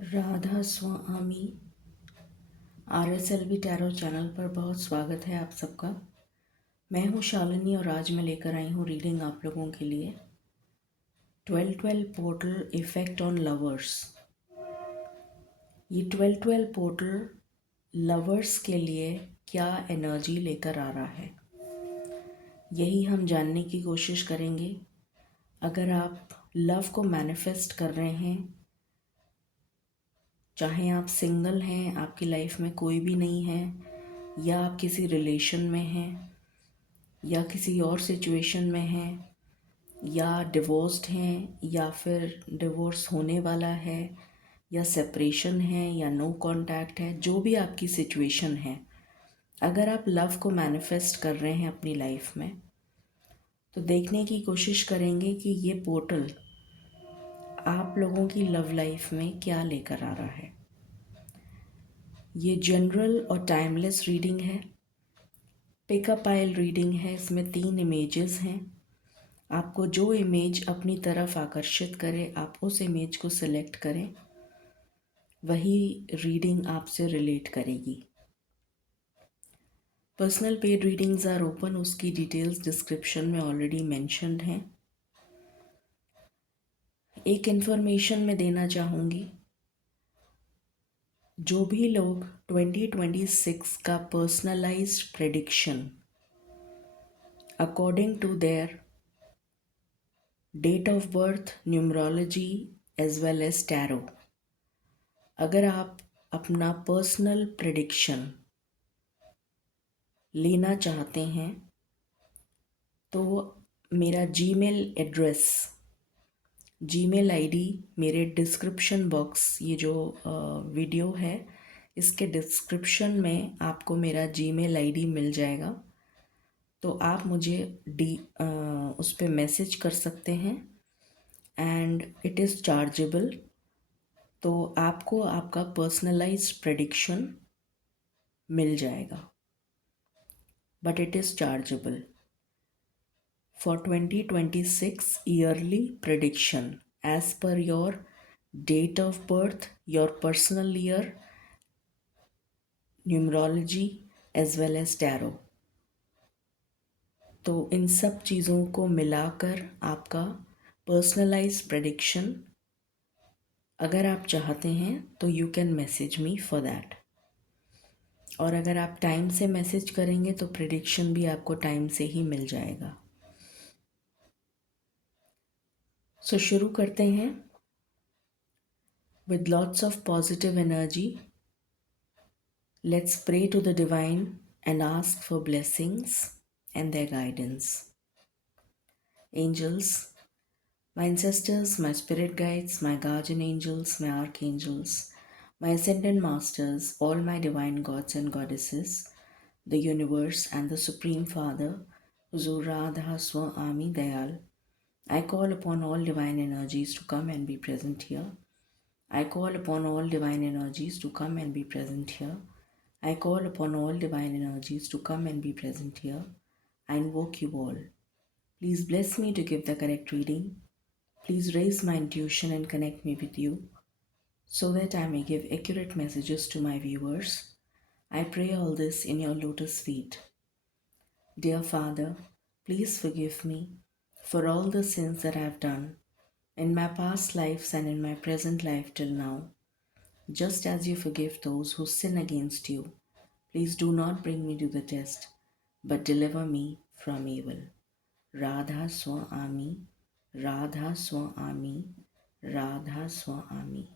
राधा स्वामी RSLV tarot channel पर बहुत स्वागत है आप सबका। मैं हूँ शालिनी और आज मैं लेकर आई हूँ रीडिंग आप लोगों के लिए 12-12 पोर्टल इफ़ेक्ट ऑन लवर्स। ये 12-12 पोर्टल लवर्स के लिए क्या एनर्जी लेकर आ रहा है, यही हम जानने की कोशिश करेंगे। अगर आप लव को मैनिफेस्ट कर रहे हैं, चाहे आप सिंगल हैं, आपकी लाइफ में कोई भी नहीं है, या आप किसी रिलेशन में हैं, या किसी और सिचुएशन में हैं, या डिवोर्स्ड हैं, या फिर डिवोर्स होने वाला है, या सेपरेशन है, या नो कांटेक्ट है, जो भी आपकी सिचुएशन है, अगर आप लव को मैनिफेस्ट कर रहे हैं अपनी लाइफ में, तो देखने की कोशिश करेंगे कि ये पोर्टल आप लोगों की लव लाइफ में क्या लेकर आ रहा है। ये जनरल और टाइमलेस रीडिंग है, पिकअप आइल रीडिंग है। इसमें 3 इमेजेस हैं। आपको जो इमेज अपनी तरफ आकर्षित करे, आप उस इमेज को सिलेक्ट करें, वही रीडिंग आपसे रिलेट करेगी। Personal paid readings are open, उसकी डिटेल्स डिस्क्रिप्शन में ऑलरेडी मेंशन्ड हैं। एक इन्फॉर्मेशन मैं देना चाहूँगी, जो भी लोग 2026 का personalised prediction according to their date of birth, numerology as well as tarot, अगर आप अपना पर्सनल प्रेडिक्शन लेना चाहते हैं तो मेरा जीमेल आईडी मेरे डिस्क्रिप्शन बॉक्स, ये जो वीडियो है इसके डिस्क्रिप्शन में आपको मेरा जीमेल आईडी मिल जाएगा। तो आप मुझे उस पर मैसेज कर सकते हैं एंड इट इज़ चार्जेबल। तो आपको आपका पर्सनलाइज्ड प्रेडिक्शन मिल जाएगा, but it is chargeable. For 2026 yearly prediction as per your date of birth, your personal year, numerology as well as tarot। तो इन सब चीज़ों को मिलाकर आपका पर्सनलाइज प्रेडिक्शन अगर आप चाहते हैं तो you can message me for that. और अगर आप टाइम से मैसेज करेंगे तो प्रेडिक्शन भी आपको टाइम से ही मिल जाएगा। सो शुरू करते हैं with lots of positive energy. Let's pray to the divine and ask for blessings and their guidance. Angels, my ancestors, my spirit guides, my guardian angels, my archangels, my ascended masters, all my divine gods and goddesses, the universe and the Supreme Father, Huzur Radha Swami Dayal, I call upon all divine energies to come and be present here. I call upon all divine energies to come and be present here. I call upon all divine energies to come and be present here. I invoke you all. Please bless me to give the correct reading. Please raise my intuition and connect me with you so that I may give accurate messages to my viewers. I pray all this in your lotus feet. Dear Father, please forgive me for all the sins that I have done in my past lives and in my present life till now. Just as you forgive those who sin against you, please do not bring me to the test, but deliver me from evil. Radha Swami, Radha Swami, Radha Swami.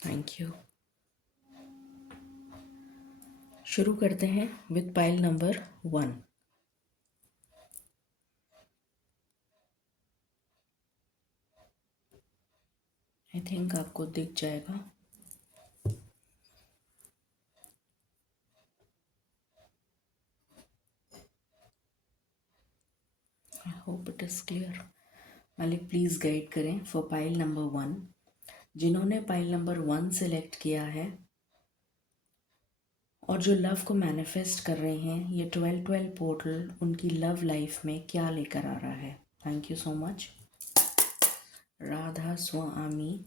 Thank you. शुरू करते हैं with pile number 1। I think आपको दिख जाएगा। I hope it is clear. मालिक please guide करें for pile number 1। जिन्होंने pile number 1 select किया है, और जो लव को मैनिफेस्ट कर रहे हैं, ये 12-12 पोर्टल उनकी लव लाइफ में क्या लेकर आ रहा है। Thank you so much. Radha Swami.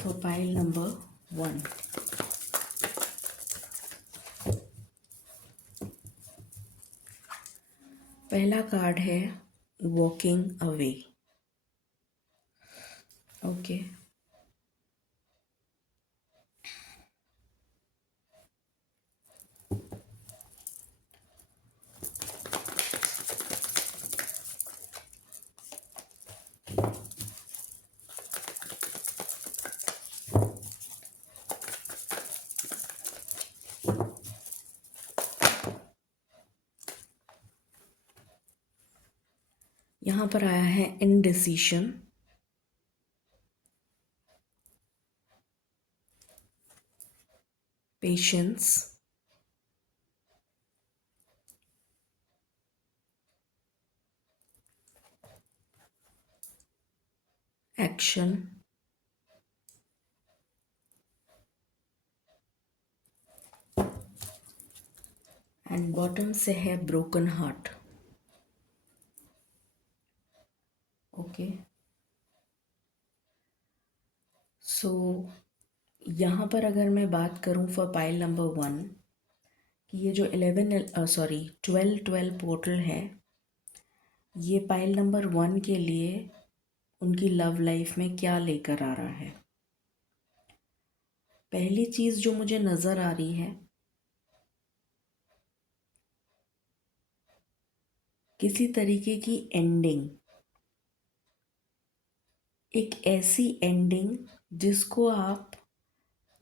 For pile number 1, पहला कार्ड है वॉकिंग अवे। ओके, यहाँ पर आया है इनडिसीशन, पेशेंस, एक्शन, एंड बॉटम से है ब्रोकन हार्ट। ओके, सो यहाँ पर अगर मैं बात करूँ फॉर पाइल नंबर 1 कि ये जो 12-12 पोर्टल है, ये पाइल नंबर 1 के लिए उनकी लव लाइफ में क्या लेकर आ रहा है। पहली चीज़ जो मुझे नज़र आ रही है, किसी तरीके की एंडिंग, एक ऐसी एंडिंग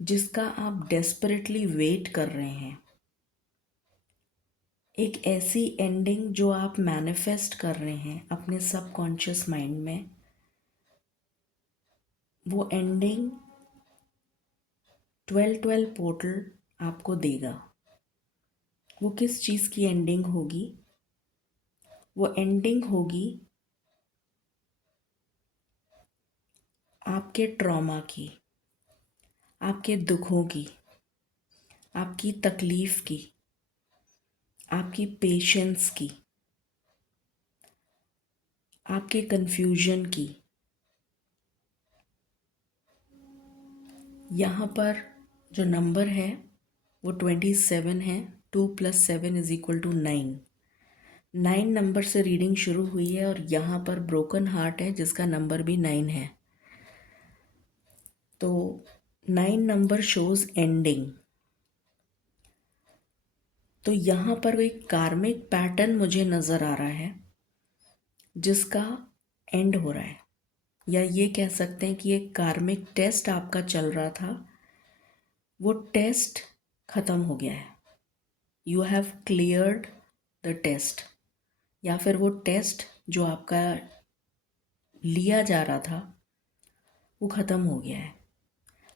जिसका आप डेस्परेटली वेट कर रहे हैं, एक ऐसी एंडिंग जो आप मैनिफेस्ट कर रहे हैं अपने सबकॉन्शियस माइंड में। वो एंडिंग 12-12 पोर्टल आपको देगा। वो किस चीज़ की एंडिंग होगी? वो एंडिंग होगी आपके ट्रॉमा की, आपके दुखों की, आपकी तकलीफ़ की, आपकी पेशेंस की, आपके कन्फ्यूजन की। यहाँ पर जो नंबर है वो 27 है। 2 + 7 = 9। 9 नंबर से रीडिंग शुरू हुई है और यहाँ पर ब्रोकन हार्ट है जिसका नंबर भी 9 है। तो 9 नंबर शोज एंडिंग। तो यहाँ पर एक कार्मिक पैटर्न मुझे नज़र आ रहा है जिसका एंड हो रहा है, या ये कह सकते हैं कि एक कार्मिक टेस्ट आपका चल रहा था, वो टेस्ट ख़त्म हो गया है। You have cleared the test, या फिर वो टेस्ट जो आपका लिया जा रहा था वो ख़त्म हो गया है।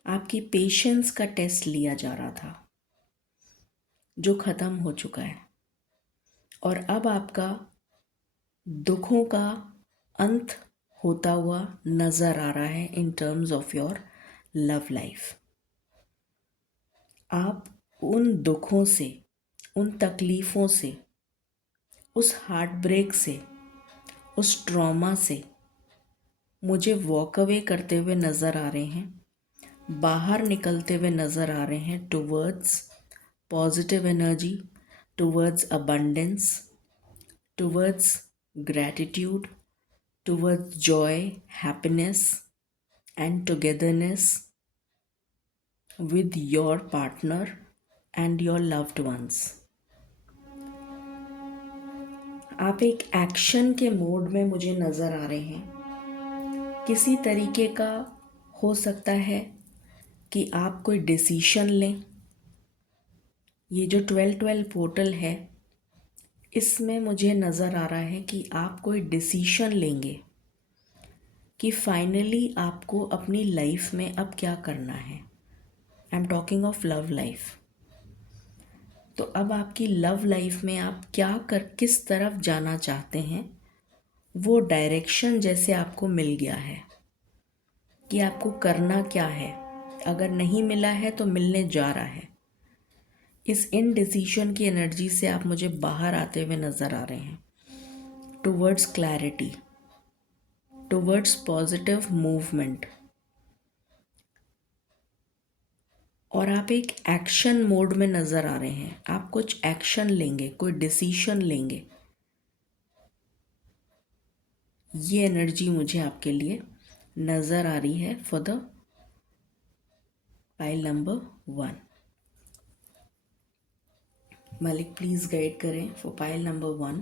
आपकी पेशेंस का टेस्ट लिया जा रहा था जो ख़त्म हो चुका है, और अब आपका दुखों का अंत होता हुआ नज़र आ रहा है in terms of your love life. आप उन दुखों से, उन तकलीफ़ों से, उस हार्ट ब्रेक से, उस ट्रॉमा से मुझे वॉक अवे करते हुए नज़र आ रहे हैं, बाहर निकलते हुए नज़र आ रहे हैं towards positive energy, towards abundance, towards gratitude, towards joy, happiness, and togetherness with your partner and your loved ones. आप एक एक्शन के मोड में मुझे नज़र आ रहे हैं। किसी तरीके का हो सकता है कि आप कोई डिसीशन लें। ये जो 12-12 पोर्टल है, इसमें मुझे नज़र आ रहा है कि आप कोई डिसीशन लेंगे कि फाइनली आपको अपनी लाइफ में अब क्या करना है। I am talking of love life. तो अब आपकी लव लाइफ में आप किस तरफ जाना चाहते हैं, वो डायरेक्शन जैसे आपको मिल गया है कि आपको करना क्या है। अगर नहीं मिला है तो मिलने जा रहा है। इस इनडिसीजन की एनर्जी से आप मुझे बाहर आते हुए नजर आ रहे हैं, towards clarity, towards positive movement. और आप एक एक्शन मोड में नजर आ रहे हैं। आप कुछ एक्शन लेंगे, कोई डिसीजन लेंगे। ये एनर्जी मुझे आपके लिए नजर आ रही है फॉर द पाइल नंबर 1। मालिक प्लीज गाइड करें for pile number 1।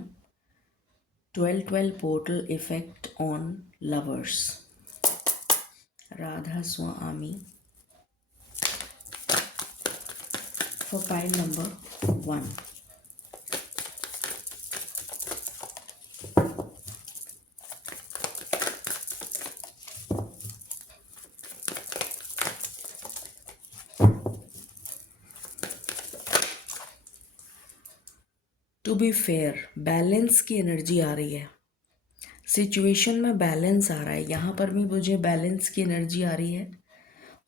12-12 portal effect on lovers. Radha Swami for pile number 1। To be fair, balance की एनर्जी आ रही है। सिचुएशन में बैलेंस आ रहा है। यहाँ पर भी मुझे बैलेंस की एनर्जी आ रही है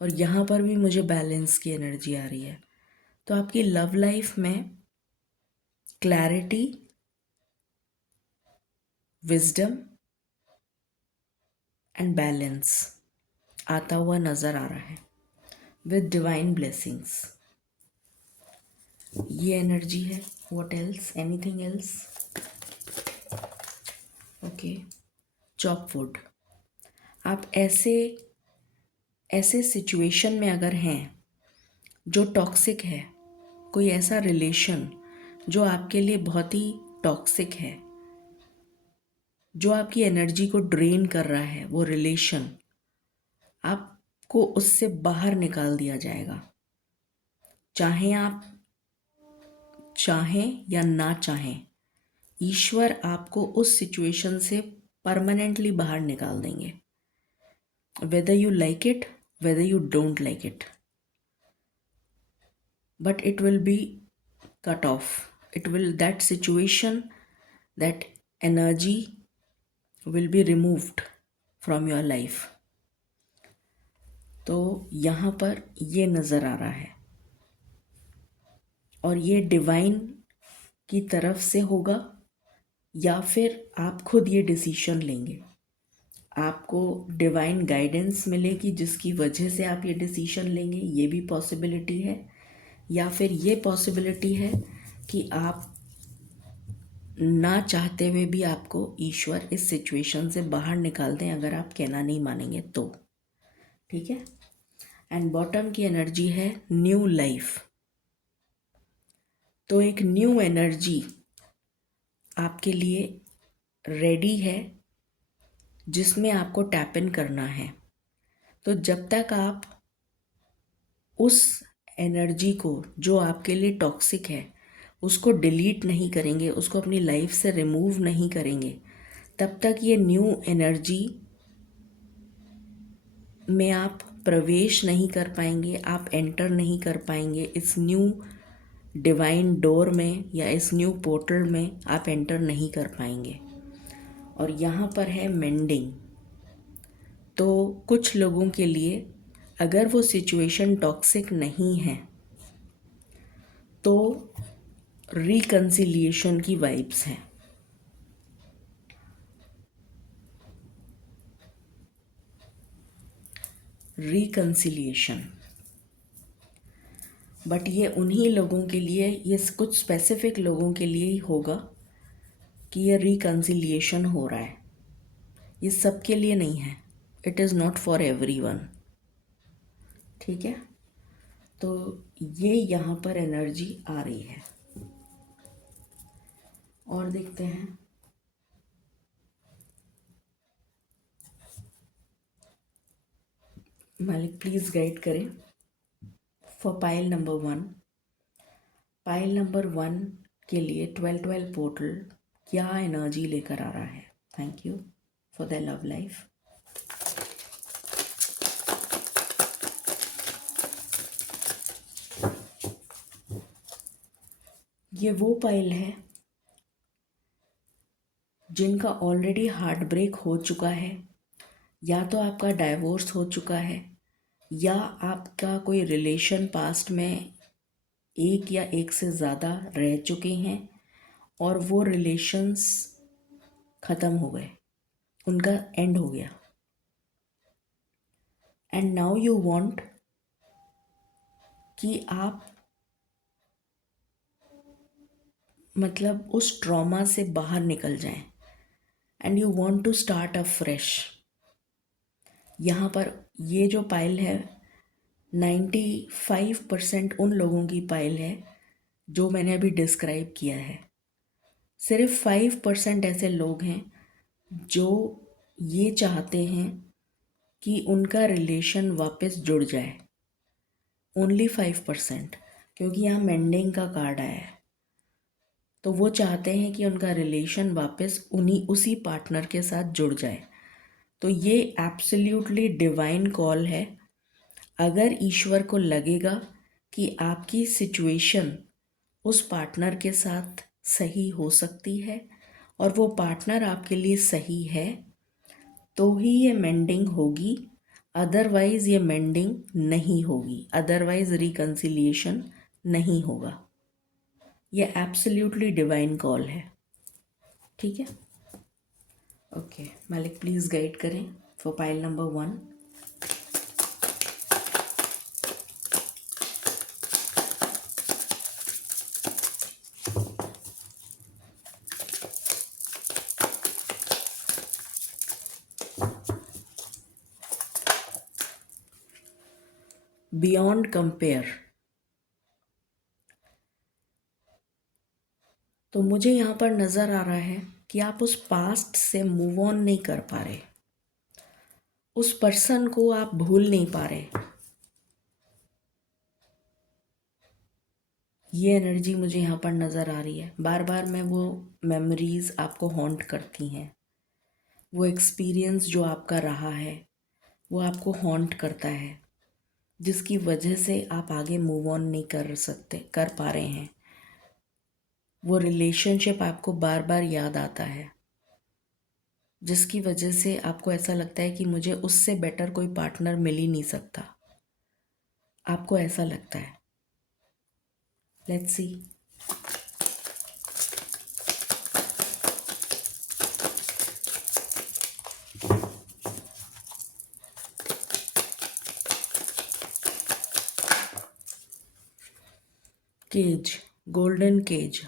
और यहाँ पर भी मुझे बैलेंस की एनर्जी आ रही है। तो आपकी लव लाइफ में क्लैरिटी, विजडम एंड बैलेंस आता हुआ नजर आ रहा है विद डिवाइन ब्लेसिंग्स। ये एनर्जी है। What else, anything else? Okay, chop wood. आप ऐसे ऐसे सिचुएशन में अगर हैं जो टॉक्सिक है, कोई ऐसा रिलेशन जो आपके लिए बहुत ही टॉक्सिक है, जो आपकी एनर्जी को ड्रेन कर रहा है, वो रिलेशन, आपको उससे बाहर निकाल दिया जाएगा। चाहे आप चाहें या ना चाहें, ईश्वर आपको उस सिचुएशन से परमानेंटली बाहर निकाल देंगे। Whether you like it, whether you don't like it, but it will be cut off. It will, that situation, that energy will be removed from your life. तो यहाँ पर ये नज़र आ रहा है और ये डिवाइन की तरफ से होगा या फिर आप खुद ये डिसीजन लेंगे। आपको डिवाइन गाइडेंस मिलेगी जिसकी वजह से आप ये डिसीजन लेंगे, ये भी पॉसिबिलिटी है। या फिर ये पॉसिबिलिटी है कि आप ना चाहते हुए भी आपको ईश्वर इस सिचुएशन से बाहर निकाल दें, अगर आप कहना नहीं मानेंगे तो। ठीक है। एंड बॉटम की एनर्जी है न्यू लाइफ। तो एक न्यू एनर्जी आपके लिए रेडी है जिसमें आपको टैप इन करना है। तो जब तक आप उस एनर्जी को जो आपके लिए टॉक्सिक है उसको डिलीट नहीं करेंगे, उसको अपनी लाइफ से रिमूव नहीं करेंगे, तब तक ये न्यू एनर्जी में आप प्रवेश नहीं कर पाएंगे, आप एंटर नहीं कर पाएंगे इस न्यू डिवाइन डोर में, या इस न्यू पोर्टल में आप एंटर नहीं कर पाएंगे। और यहाँ पर है मेंडिंग। तो कुछ लोगों के लिए अगर वो सिचुएशन टॉक्सिक नहीं है तो रिकंसिलिएशन की वाइब्स हैं। रिकंसिलिएशन, बट ये उन्हीं लोगों के लिए, ये कुछ स्पेसिफिक लोगों के लिए ही होगा कि ये रिकंसिलिएशन हो रहा है। ये सबके लिए नहीं है। It is not for everyone. ठीक है। तो ये यहाँ पर एनर्जी आ रही है। और देखते हैं। मालिक प्लीज गाइड करें for pile number 1। Pile number 1 के लिए 12-12 पोर्टल क्या एनर्जी लेकर आ रहा है। Thank you for the love life. ये वो पाइल है जिनका ऑलरेडी हार्ट ब्रेक हो चुका है, या तो आपका डाइवोर्स हो चुका है, या आपका कोई रिलेशन पास्ट में एक या एक से ज़्यादा रह चुके हैं और वो रिलेशंस ख़त्म हो गए, उनका एंड हो गया, एंड नाउ यू वांट कि आप मतलब उस ट्रॉमा से बाहर निकल जाएं, and you want to start a fresh. यहाँ पर ये जो पाइल है 95% उन लोगों की पाइल है जो मैंने अभी डिस्क्राइब किया है। सिर्फ 5% ऐसे लोग हैं जो ये चाहते हैं कि उनका रिलेशन वापस जुड़ जाए। ओनली 5%, क्योंकि यहाँ मेंडिंग का कार्ड आया है, तो वो चाहते हैं कि उनका रिलेशन वापस उसी पार्टनर के साथ जुड़ जाए। तो ये एब्सोल्युटली डिवाइन कॉल है। अगर ईश्वर को लगेगा कि आपकी सिचुएशन उस पार्टनर के साथ सही हो सकती है और वो पार्टनर आपके लिए सही है, तो ही ये मेंडिंग होगी, अदरवाइज़ ये मेंडिंग नहीं होगी, अदरवाइज़ रिकन्सिलिएशन नहीं होगा। ये एब्सोल्युटली डिवाइन कॉल है। ठीक है, ओके मालिक प्लीज़ गाइड करें for pile number 1। Beyond compare. तो मुझे यहाँ पर नज़र आ रहा है कि आप उस पास्ट से मूव ऑन नहीं कर पा रहे, उस पर्सन को आप भूल नहीं पा रहे। ये एनर्जी मुझे यहाँ पर नज़र आ रही है। बार बार मैं वो मेमोरीज़ आपको हॉन्ट करती हैं, वो एक्सपीरियंस जो आपका रहा है वो आपको हॉन्ट करता है, जिसकी वजह से आप आगे मूव ऑन नहीं कर पा रहे हैं। वो रिलेशनशिप आपको बार बार याद आता है, जिसकी वजह से आपको ऐसा लगता है कि मुझे उससे बेटर कोई पार्टनर मिल ही नहीं सकता। आपको ऐसा लगता है। Let's see. Cage, golden cage,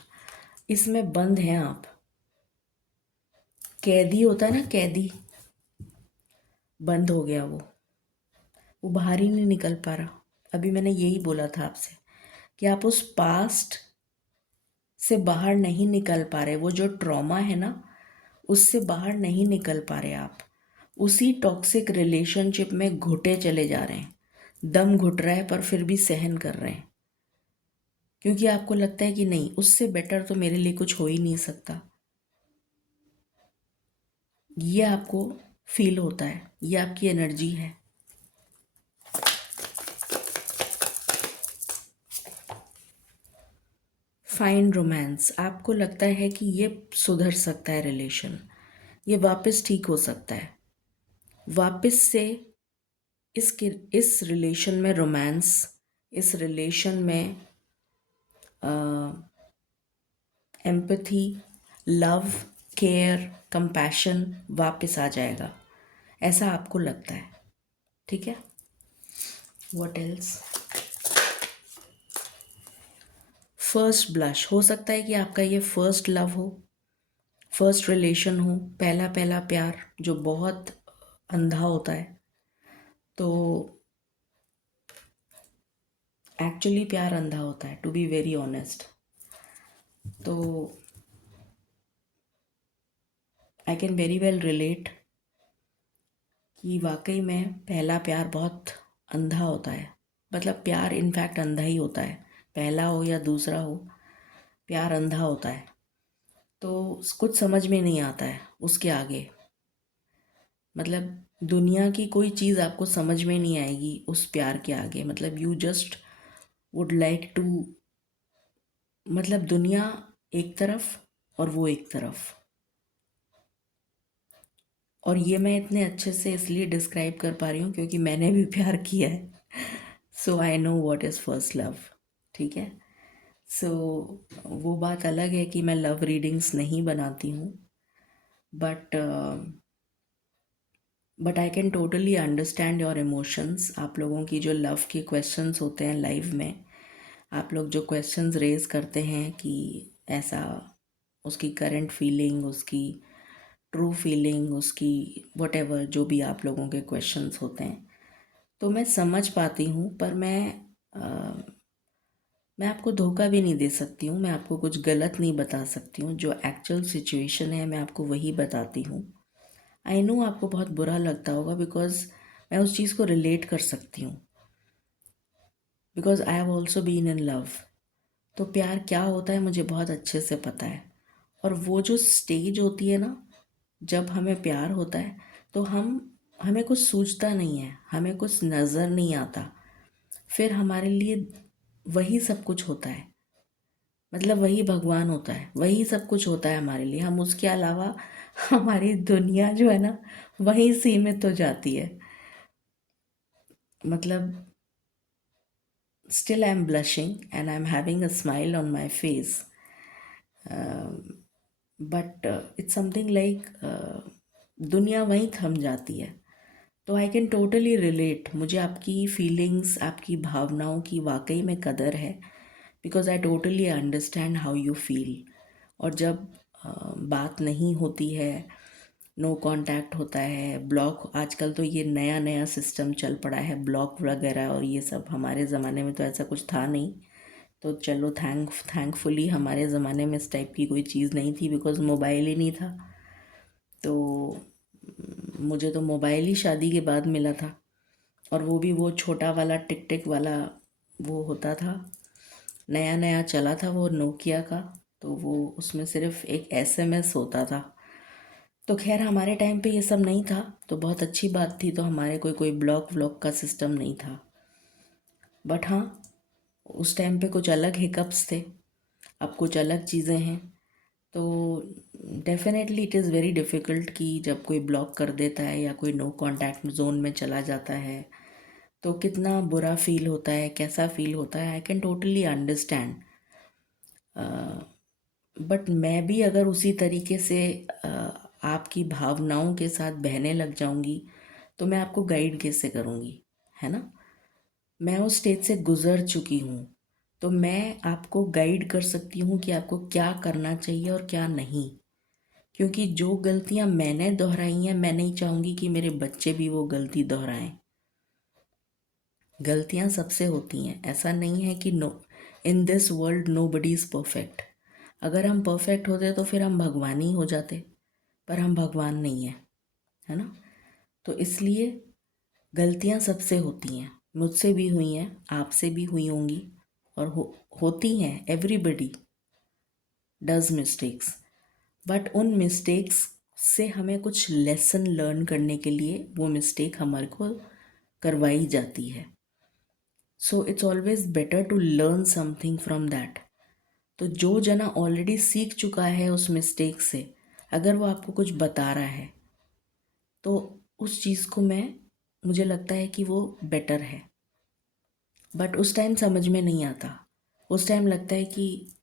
इसमें बंद हैं आप। कैदी होता है ना, कैदी, बंद हो गया वो बाहर ही नहीं निकल पा रहा। अभी मैंने यही बोला था आपसे कि आप उस पास्ट से बाहर नहीं निकल पा रहे, वो जो ट्रॉमा है ना उससे बाहर नहीं निकल पा रहे आप। उसी टॉक्सिक रिलेशनशिप में घुटे चले जा रहे हैं, दम घुट रहा है पर फिर भी सहन कर रहे हैं, क्योंकि आपको लगता है कि नहीं, उससे बेटर तो मेरे लिए कुछ हो ही नहीं सकता। ये आपको फील होता है, ये आपकी एनर्जी है। फाइन रोमांस, आपको लगता है कि ये सुधर सकता है रिलेशन, ये वापस ठीक हो सकता है, वापस से इस रिलेशन में रोमांस, इस रिलेशन में एम्पैथी, लव, केयर, कंपैशन वापस आ जाएगा, ऐसा आपको लगता है। ठीक है, व्हाट एल्स? फर्स्ट ब्लश, हो सकता है कि आपका ये फर्स्ट लव हो, फर्स्ट रिलेशन हो, पहला पहला प्यार जो बहुत अंधा होता है। तो एक्चुअली प्यार अंधा होता है, टू बी वेरी ऑनेस्ट। तो I can very well relate कि वाकई में पहला प्यार बहुत अंधा होता है। मतलब प्यार इनफैक्ट अंधा ही होता है, पहला हो या दूसरा हो, प्यार अंधा होता है। तो कुछ समझ में नहीं आता है उसके आगे। मतलब दुनिया की कोई चीज़ आपको समझ में नहीं आएगी उस प्यार के आगे। मतलब you just would like to, मतलब दुनिया एक तरफ और वो एक तरफ, और ये मैं इतने अच्छे से इसलिए डिस्क्राइब कर पा रही हूँ क्योंकि मैंने भी प्यार किया है। So I know what is first love. ठीक है। सो वो बात अलग है कि मैं लव रीडिंग्स नहीं बनाती हूँ, but I can totally understand your emotions. आप लोगों की जो लव के क्वेश्चंस होते हैं लाइव में, आप लोग जो क्वेश्चंस रेज करते हैं कि ऐसा, उसकी करंट फीलिंग, उसकी ट्रू फीलिंग, उसकी वटेवर जो भी आप लोगों के क्वेश्चंस होते हैं, तो मैं समझ पाती हूँ। पर मैं आपको धोखा भी नहीं दे सकती हूँ, मैं आपको कुछ गलत नहीं बता सकती हूँ। जो एक्चुअल सिचुएशन है मैं आपको वही बताती हूँ। आई नो आपको बहुत बुरा लगता होगा, बिकॉज मैं उस चीज़ को रिलेट कर सकती हूँ, because I have also been in love. तो प्यार क्या होता है मुझे बहुत अच्छे से पता है। और वो जो स्टेज होती है ना, जब हमें प्यार होता है, तो हमें कुछ सूझता नहीं है, हमें कुछ नज़र नहीं आता। फिर हमारे लिए वही सब कुछ होता है, मतलब वही भगवान होता है, वही सब कुछ होता है हमारे लिए। हम उसके अलावा हमारी दुनिया जो है ना, वहीं सीमित हो जाती है। मतलब still I'm blushing and I'm having a smile on my face. But it's something like दुनिया वहीं थम जाती है। तो आई कैन टोटली रिलेट। मुझे आपकी फीलिंग्स, आपकी भावनाओं की वाकई में कदर है, because I totally understand how you feel. और जब बात नहीं होती है, नो कांटेक्ट होता है, ब्लॉक, आजकल तो ये नया नया सिस्टम चल पड़ा है, ब्लॉक वगैरह और ये सब। हमारे ज़माने में तो ऐसा कुछ था नहीं। तो चलो, थैंकफुली हमारे ज़माने में इस टाइप की कोई चीज़ नहीं थी, बिकॉज़ मोबाइल ही नहीं था। तो मुझे तो मोबाइल ही शादी के बाद मिला था, और वो भी वो छोटा वाला टिक टिक वाला वो होता था, नया नया चला था वो नोकिया का। तो वो उसमें सिर्फ एक एसएमएस होता था। तो खैर हमारे टाइम पे ये सब नहीं था, तो बहुत अच्छी बात थी। तो हमारे कोई कोई ब्लॉक व्लॉक का सिस्टम नहीं था। बट हाँ, उस टाइम पे कुछ अलग हिकअप्स थे, अब कुछ अलग चीज़ें हैं। तो definitely it is very difficult कि जब कोई ब्लॉक कर देता है या कोई नो कांटेक्ट जोन में चला जाता है, तो कितना बुरा फील होता है, कैसा फील होता है। I can totally understand. But मैं भी अगर उसी तरीके से आपकी भावनाओं के साथ बहने लग जाऊंगी, तो मैं आपको गाइड कैसे करूंगी, है ना। मैं उस स्टेज से गुजर चुकी हूँ, तो मैं आपको गाइड कर सकती हूँ कि आपको क्या करना चाहिए और क्या नहीं। क्योंकि जो गलतियाँ मैंने दोहराई हैं, मैं नहीं चाहूँगी कि मेरे बच्चे भी वो गलती दोहराएं। गलतियाँ सबसे होती हैं, ऐसा नहीं है कि no, in this world nobody is perfect. अगर हम परफेक्ट होते तो फिर हम भगवान ही हो जाते, पर हम भगवान नहीं हैं, है ना। तो इसलिए गलतियाँ सबसे होती हैं, मुझसे भी हुई हैं, आपसे भी हुई होंगी, और होती हैं। एवरीबडी डज मिस्टेक्स, बट उन मिस्टेक्स से हमें कुछ लेसन लर्न करने के लिए वो मिस्टेक हमारे को करवाई जाती है। So it's always better to learn something from that. तो जो जना ऑलरेडी सीख चुका है उस मिस्टेक से, अगर वो आपको कुछ बता रहा है, तो उस चीज़ को मुझे लगता है कि वो बेटर है। बट उस टाइम समझ में नहीं आता। उस टाइम लगता है कि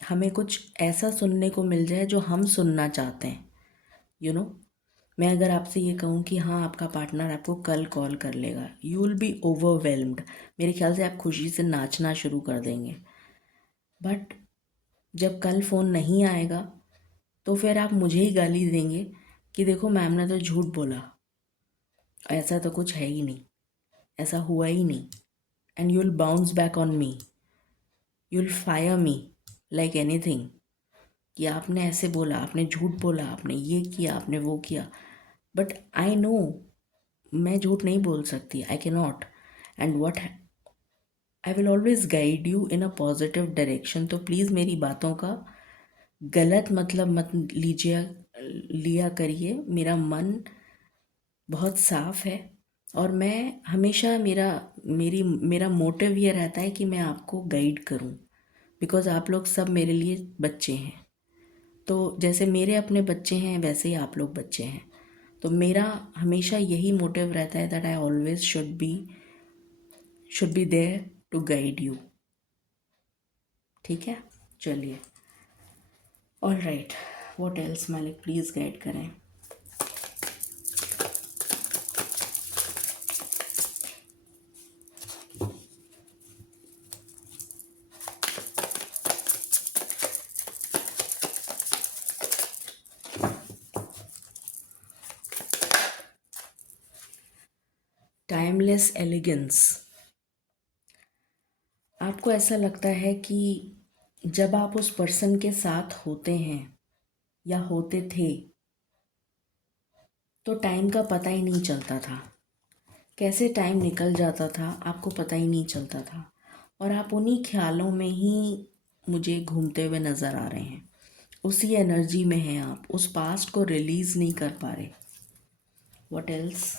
हमें कुछ ऐसा सुनने को मिल जाए जो हम सुनना चाहते हैं, यू नो। मैं अगर आपसे ये कहूँ कि हाँ, आपका पार्टनर आपको कल कॉल कर लेगा, यू विल बी ओवरवेल्म्ड। मेरे ख्याल से आप खुशी से नाचना शुरू कर देंगे। बट जब कल फ़ोन नहीं आएगा, तो फिर आप मुझे ही गाली देंगे कि देखो मैम ने तो झूठ बोला, ऐसा तो कुछ है ही नहीं, ऐसा हुआ ही नहीं। And you will bounce back on me, you will fire me like anything, कि आपने ऐसे बोला, आपने झूठ बोला, आपने ये किया, आपने वो किया। बट आई नो मैं झूठ नहीं बोल सकती, I can not. And what I will always guide you in a positive direction. तो प्लीज़ मेरी बातों का गलत मतलब मत लिया करिए। मेरा मन बहुत साफ है, और मैं हमेशा मेरा मोटिव ये रहता है कि मैं आपको गाइड करूं, बिकॉज़ आप लोग सब मेरे लिए बच्चे हैं। तो जैसे मेरे अपने बच्चे हैं, वैसे ही आप लोग बच्चे हैं। तो मेरा हमेशा यही मोटिव रहता है that I always should be there to guide you. ठीक है, चलिए। ऑल राइट, वॉट एल्स मालिक प्लीज़ गाइड करें। Timeless elegance. आपको ऐसा लगता है कि जब आप उस पर्सन के साथ होते हैं या होते थे तो टाइम का पता ही नहीं चलता था। कैसे टाइम निकल जाता था आपको पता ही नहीं चलता था, और आप उन्हीं ख्यालों में ही मुझे घूमते हुए नज़र आ रहे हैं। उसी एनर्जी में हैं आप, उस पास्ट को रिलीज़ नहीं कर पा रहे। What else?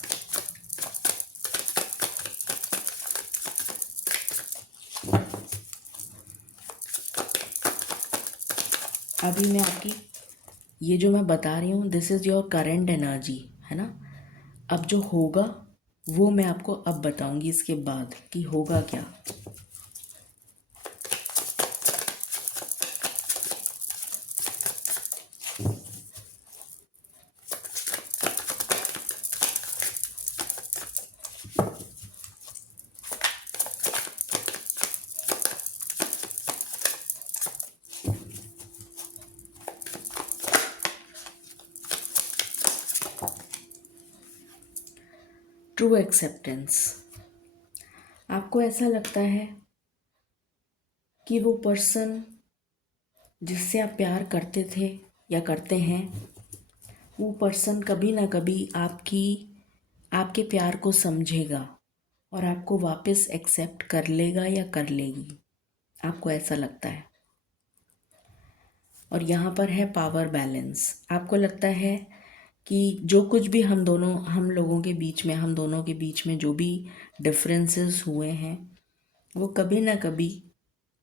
अभी मैं आपकी ये जो मैं बता रही हूँ this is your current energy, है ना। अब जो होगा वो मैं आपको अब बताऊंगी इसके बाद कि होगा क्या। True acceptance. आपको ऐसा लगता है कि वो पर्सन जिससे आप प्यार करते थे या करते हैं, वो पर्सन कभी ना कभी आपके प्यार को समझेगा और आपको वापस एक्सेप्ट कर लेगा या कर लेगी। आपको ऐसा लगता है। और यहाँ पर है पावर बैलेंस। आपको लगता है कि जो कुछ भी हम दोनों के बीच में जो भी डिफरेंसेस हुए हैं वो कभी ना कभी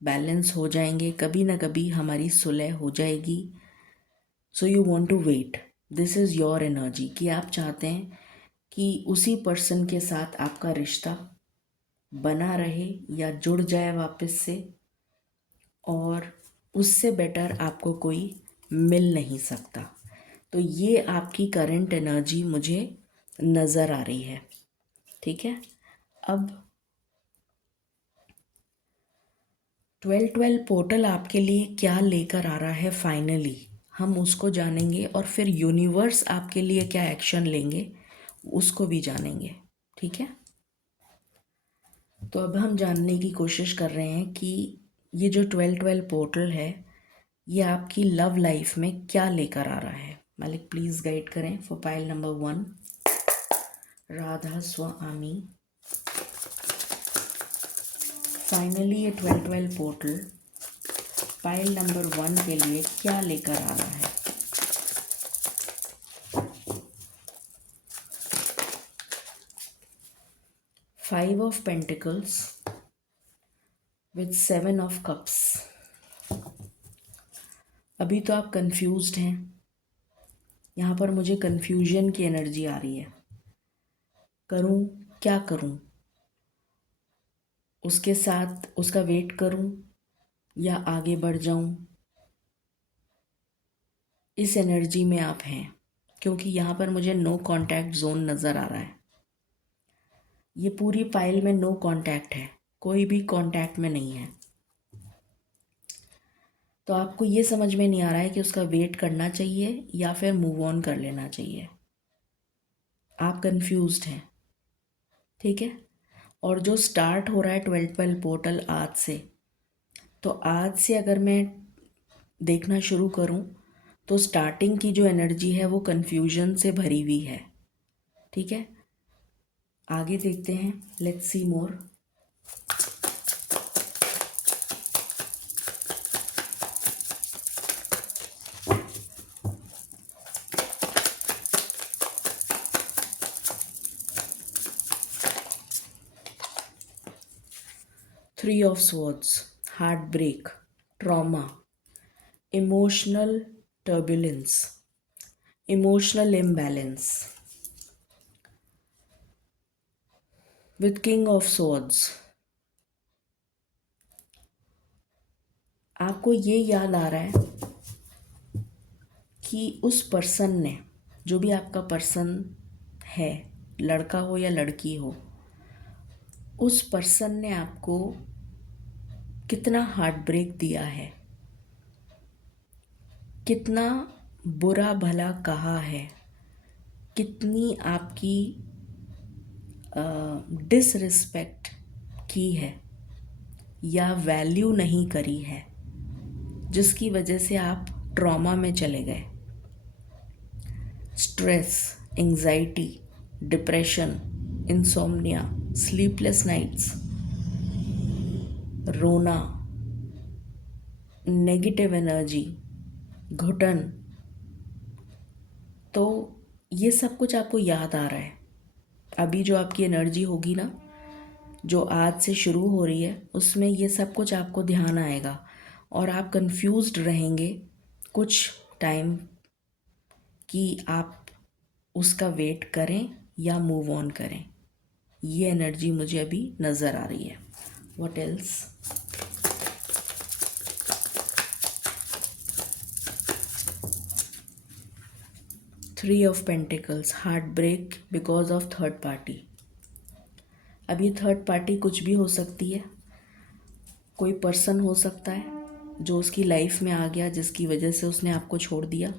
बैलेंस हो जाएंगे, कभी ना कभी हमारी सुलह हो जाएगी। So you want to wait, this is your energy कि आप चाहते हैं कि उसी पर्सन के साथ आपका रिश्ता बना रहे या जुड़ जाए वापस से, और उससे बेटर आपको कोई मिल नहीं सकता। तो ये आपकी करंट एनर्जी मुझे नज़र आ रही है। ठीक है, अब 12-12 पोर्टल आपके लिए क्या लेकर आ रहा है फाइनली हम उसको जानेंगे, और फिर यूनिवर्स आपके लिए क्या एक्शन लेंगे उसको भी जानेंगे। ठीक है, तो अब हम जानने की कोशिश कर रहे हैं कि ये जो 12-12 पोर्टल है ये आपकी लव लाइफ में क्या लेकर आ रहा है। मालिक प्लीज़ गाइड करें for pile number 1, Radha Swami. Finally ये 12-12 पोर्टल पाइल नंबर 1 के लिए क्या लेकर आ रहा है। Five of pentacles with 7 of cups. अभी तो आप कंफ्यूज्ड हैं, यहाँ पर मुझे कंफ्यूजन की एनर्जी आ रही है। करूँ क्या करूँ, उसके साथ उसका वेट करूँ या आगे बढ़ जाऊँ, इस एनर्जी में आप हैं। क्योंकि यहाँ पर मुझे नो कांटेक्ट जोन नज़र आ रहा है। ये पूरी फाइल में नो कांटेक्ट है, कोई भी कांटेक्ट में नहीं है। तो आपको ये समझ में नहीं आ रहा है कि उसका वेट करना चाहिए या फिर मूव ऑन कर लेना चाहिए। आप कंफ्यूज्ड हैं। ठीक है, और जो स्टार्ट हो रहा है 12-12 पोर्टल आज से, तो आज से अगर मैं देखना शुरू करूं तो स्टार्टिंग की जो एनर्जी है वो कंफ्यूजन से भरी हुई है। ठीक है, आगे देखते हैं, let's see more. Three of swords, heart break, trauma, emotional turbulence, emotional imbalance. With king of swords आपको ये याद आ रहा है कि उस पर्सन ने, जो भी आपका पर्सन है, लड़का हो या लड़की हो, उस पर्सन ने आपको कितना हार्ट ब्रेक दिया है, कितना बुरा भला कहा है, कितनी आपकी डिसरिस्पेक्ट की है या वैल्यू नहीं करी है, जिसकी वजह से आप ट्रॉमा में चले गए। Stress, anxiety, depression, insomnia, sleepless nights, रोना, नेगेटिव एनर्जी, घुटन, तो ये सब कुछ आपको याद आ रहा है। अभी जो आपकी एनर्जी होगी ना, जो आज से शुरू हो रही है, उसमें ये सब कुछ आपको ध्यान आएगा और आप कंफ्यूज्ड रहेंगे कुछ टाइम कि आप उसका वेट करें या मूव ऑन करें। ये एनर्जी मुझे अभी नज़र आ रही है। What else? Three of pentacles, heart break because of third party. अब ये थर्ड पार्टी कुछ भी हो सकती है। कोई पर्सन हो सकता है जो उसकी लाइफ में आ गया, जिसकी वजह से उसने आपको छोड़ दिया।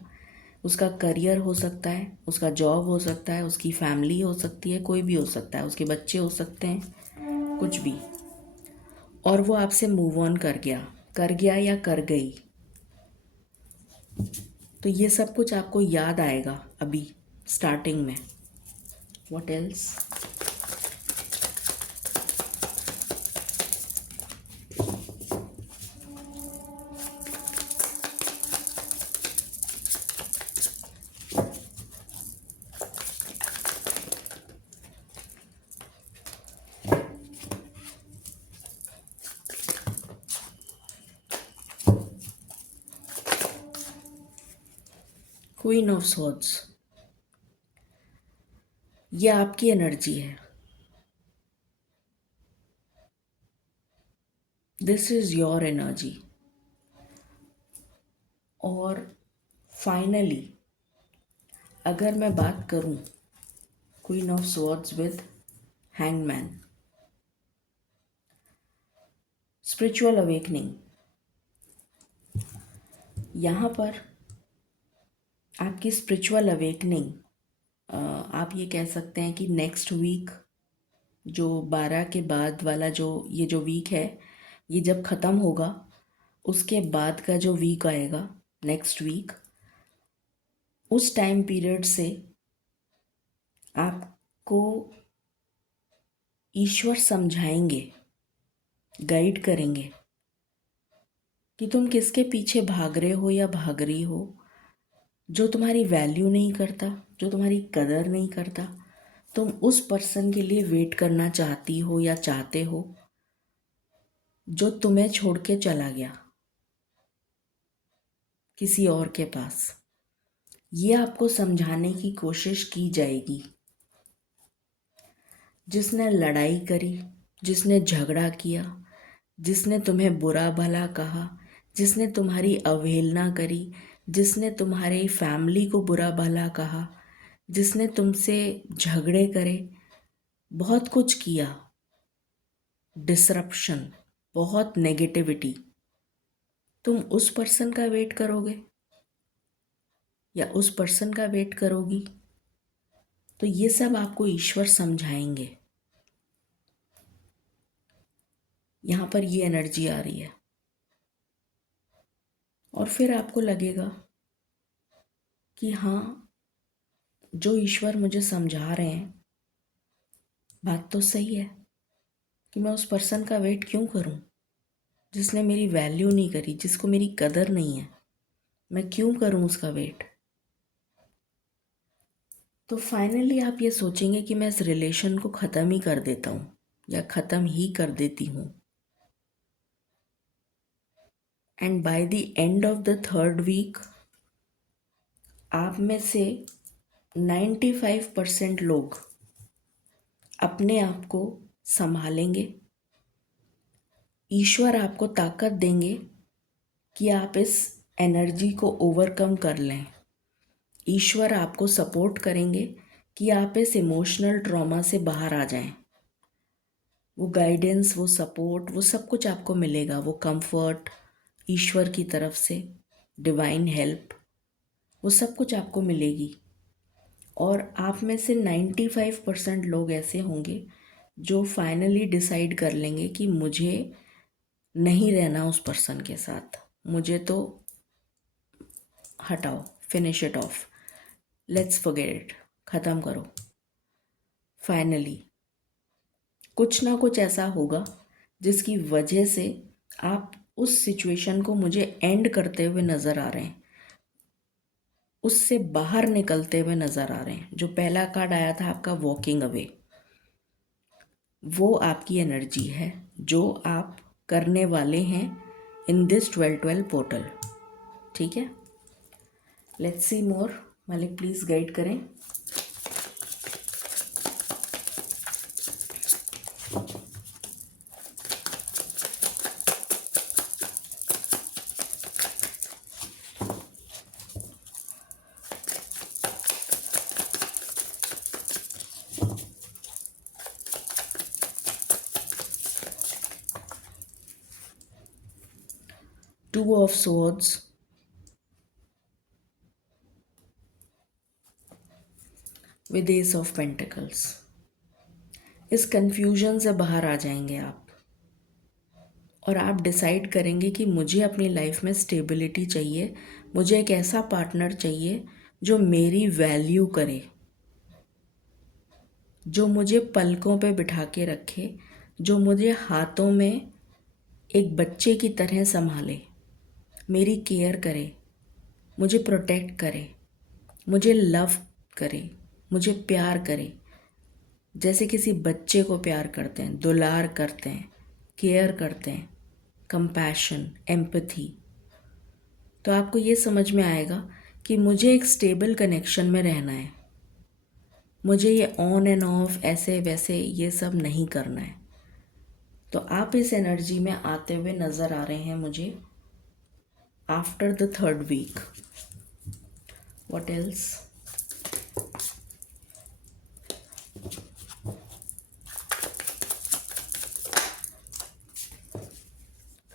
उसका करियर हो सकता है, उसका जॉब हो सकता है, उसकी फैमिली हो सकती है, कोई भी हो सकता है, उसके बच्चे हो सकते हैं, कुछ भी। और वो आपसे मूव ऑन कर गया या कर गई। तो ये सब कुछ आपको याद आएगा अभी स्टार्टिंग में। What else? Queen of swords, ये आपकी एनर्जी है। This is your energy. और फाइनली अगर मैं बात करूं queen of swords with hangman, spiritual awakening, यहाँ पर आपकी स्पिरिचुअल अवेकनिंग, आप ये कह सकते हैं कि नेक्स्ट वीक, जो 12 के बाद वाला जो ये जो वीक है, ये जब ख़त्म होगा उसके बाद का जो वीक आएगा, नेक्स्ट वीक, उस टाइम पीरियड से आपको ईश्वर समझाएंगे, गाइड करेंगे कि तुम किसके पीछे भाग रहे हो या भाग रही हो, जो तुम्हारी वैल्यू नहीं करता, जो तुम्हारी कदर नहीं करता। तुम उस पर्सन के लिए वेट करना चाहती हो या चाहते हो जो तुम्हें छोड़ के चला गया किसी और के पास। ये आपको समझाने की कोशिश की जाएगी। जिसने लड़ाई करी, जिसने झगड़ा किया, जिसने तुम्हें बुरा भला कहा, जिसने तुम्हारी अवहेलना करी, जिसने तुम्हारी फैमिली को बुरा भला कहा, जिसने तुमसे झगड़े करे, बहुत कुछ किया, डिसरप्शन, बहुत नेगेटिविटी, तुम उस पर्सन का वेट करोगे या उस पर्सन का वेट करोगी? तो ये सब आपको ईश्वर समझाएंगे। यहाँ पर ये एनर्जी आ रही है और फिर आपको लगेगा कि हाँ, जो ईश्वर मुझे समझा रहे हैं बात तो सही है, कि मैं उस पर्सन का वेट क्यों करूं जिसने मेरी वैल्यू नहीं करी, जिसको मेरी कदर नहीं है। मैं क्यों करूं उसका वेट? तो फाइनली आप ये सोचेंगे कि मैं इस रिलेशन को ख़त्म ही कर देता हूँ या ख़त्म ही कर देती हूँ। And by the end of the third week आप में से 95% लोग अपने आप को संभालेंगे। ईश्वर आपको ताकत देंगे कि आप इस एनर्जी को ओवरकम कर लें। ईश्वर आपको सपोर्ट करेंगे कि आप इस इमोशनल ट्रॉमा से बाहर आ जाएं। वो गाइडेंस, वो सपोर्ट, वो सब कुछ आपको मिलेगा। वो कंफर्ट ईश्वर की तरफ से, डिवाइन हेल्प, वो सब कुछ आपको मिलेगी। और आप में से 95% लोग ऐसे होंगे जो फाइनली डिसाइड कर लेंगे कि मुझे नहीं रहना उस पर्सन के साथ, मुझे तो हटाओ, finish it of, let's forget it, ख़त्म करो। फाइनली कुछ ना कुछ ऐसा होगा जिसकी वजह से आप उस सिचुएशन को मुझे एंड करते हुए नज़र आ रहे हैं, उससे बाहर निकलते हुए नज़र आ रहे हैं। जो पहला कार्ड आया था आपका वॉकिंग अवे, वो आपकी एनर्जी है जो आप करने वाले हैं इन दिस 12-12 पोर्टल। ठीक है, लेट्स सी मोर। मालिक प्लीज़ गाइड करें। Two of Swords, with Ace of Pentacles। इस कंफ्यूजन से बाहर आ जाएंगे आप और आप डिसाइड करेंगे कि मुझे अपनी लाइफ में स्टेबिलिटी चाहिए, मुझे एक ऐसा पार्टनर चाहिए जो मेरी वैल्यू करे, जो मुझे पलकों पे बिठा के रखे, जो मुझे हाथों में एक बच्चे की तरह संभाले, मेरी केयर करे, मुझे प्रोटेक्ट करे, मुझे लव करे, मुझे प्यार करे, जैसे किसी बच्चे को प्यार करते हैं, दुलार करते हैं, केयर करते हैं, कंपैशन, एम्पैथी। तो आपको ये समझ में आएगा कि मुझे एक स्टेबल कनेक्शन में रहना है, मुझे ये ऑन एंड ऑफ ऐसे वैसे ये सब नहीं करना है। तो आप इस एनर्जी में आते हुए नज़र आ रहे हैं मुझे after the 3rd week. What else?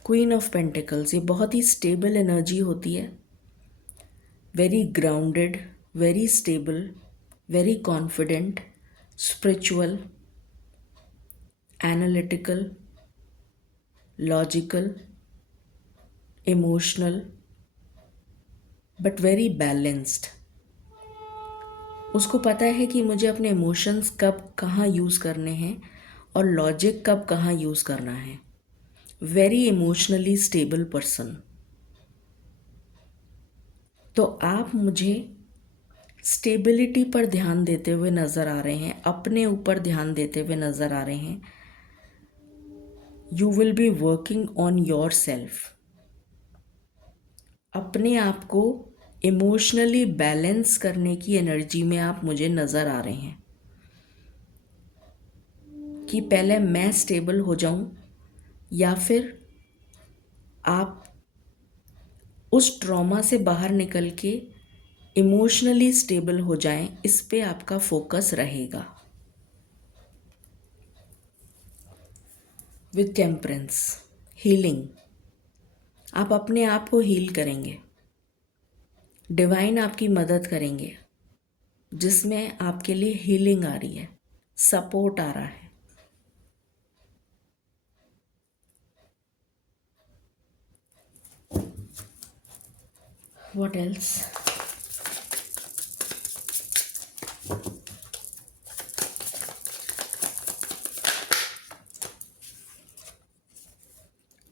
Queen of pentacles, ये बहुत ही स्टेबल एनर्जी होती है, very grounded, very stable, very confident, spiritual, analytical, logical, emotional, but very balanced. उसको पता है कि मुझे अपने इमोशंस कब कहाँ यूज़ करने हैं और लॉजिक कब कहाँ यूज़ करना है। Very emotionally stable person. तो आप मुझे स्टेबिलिटी पर ध्यान देते हुए नज़र आ रहे हैं, अपने ऊपर ध्यान देते हुए नज़र आ रहे हैं। You will be working on your self. अपने आप को इमोशनली बैलेंस करने की एनर्जी में आप मुझे नज़र आ रहे हैं कि पहले मैं स्टेबल हो जाऊं या फिर आप उस ट्रॉमा से बाहर निकल के इमोशनली स्टेबल हो जाएं, इस पे आपका फोकस रहेगा। विद टेम्परेंस, हीलिंग, आप अपने आप को हील करेंगे, डिवाइन आपकी मदद करेंगे, जिसमें आपके लिए हीलिंग आ रही है, सपोर्ट आ रहा है। What else?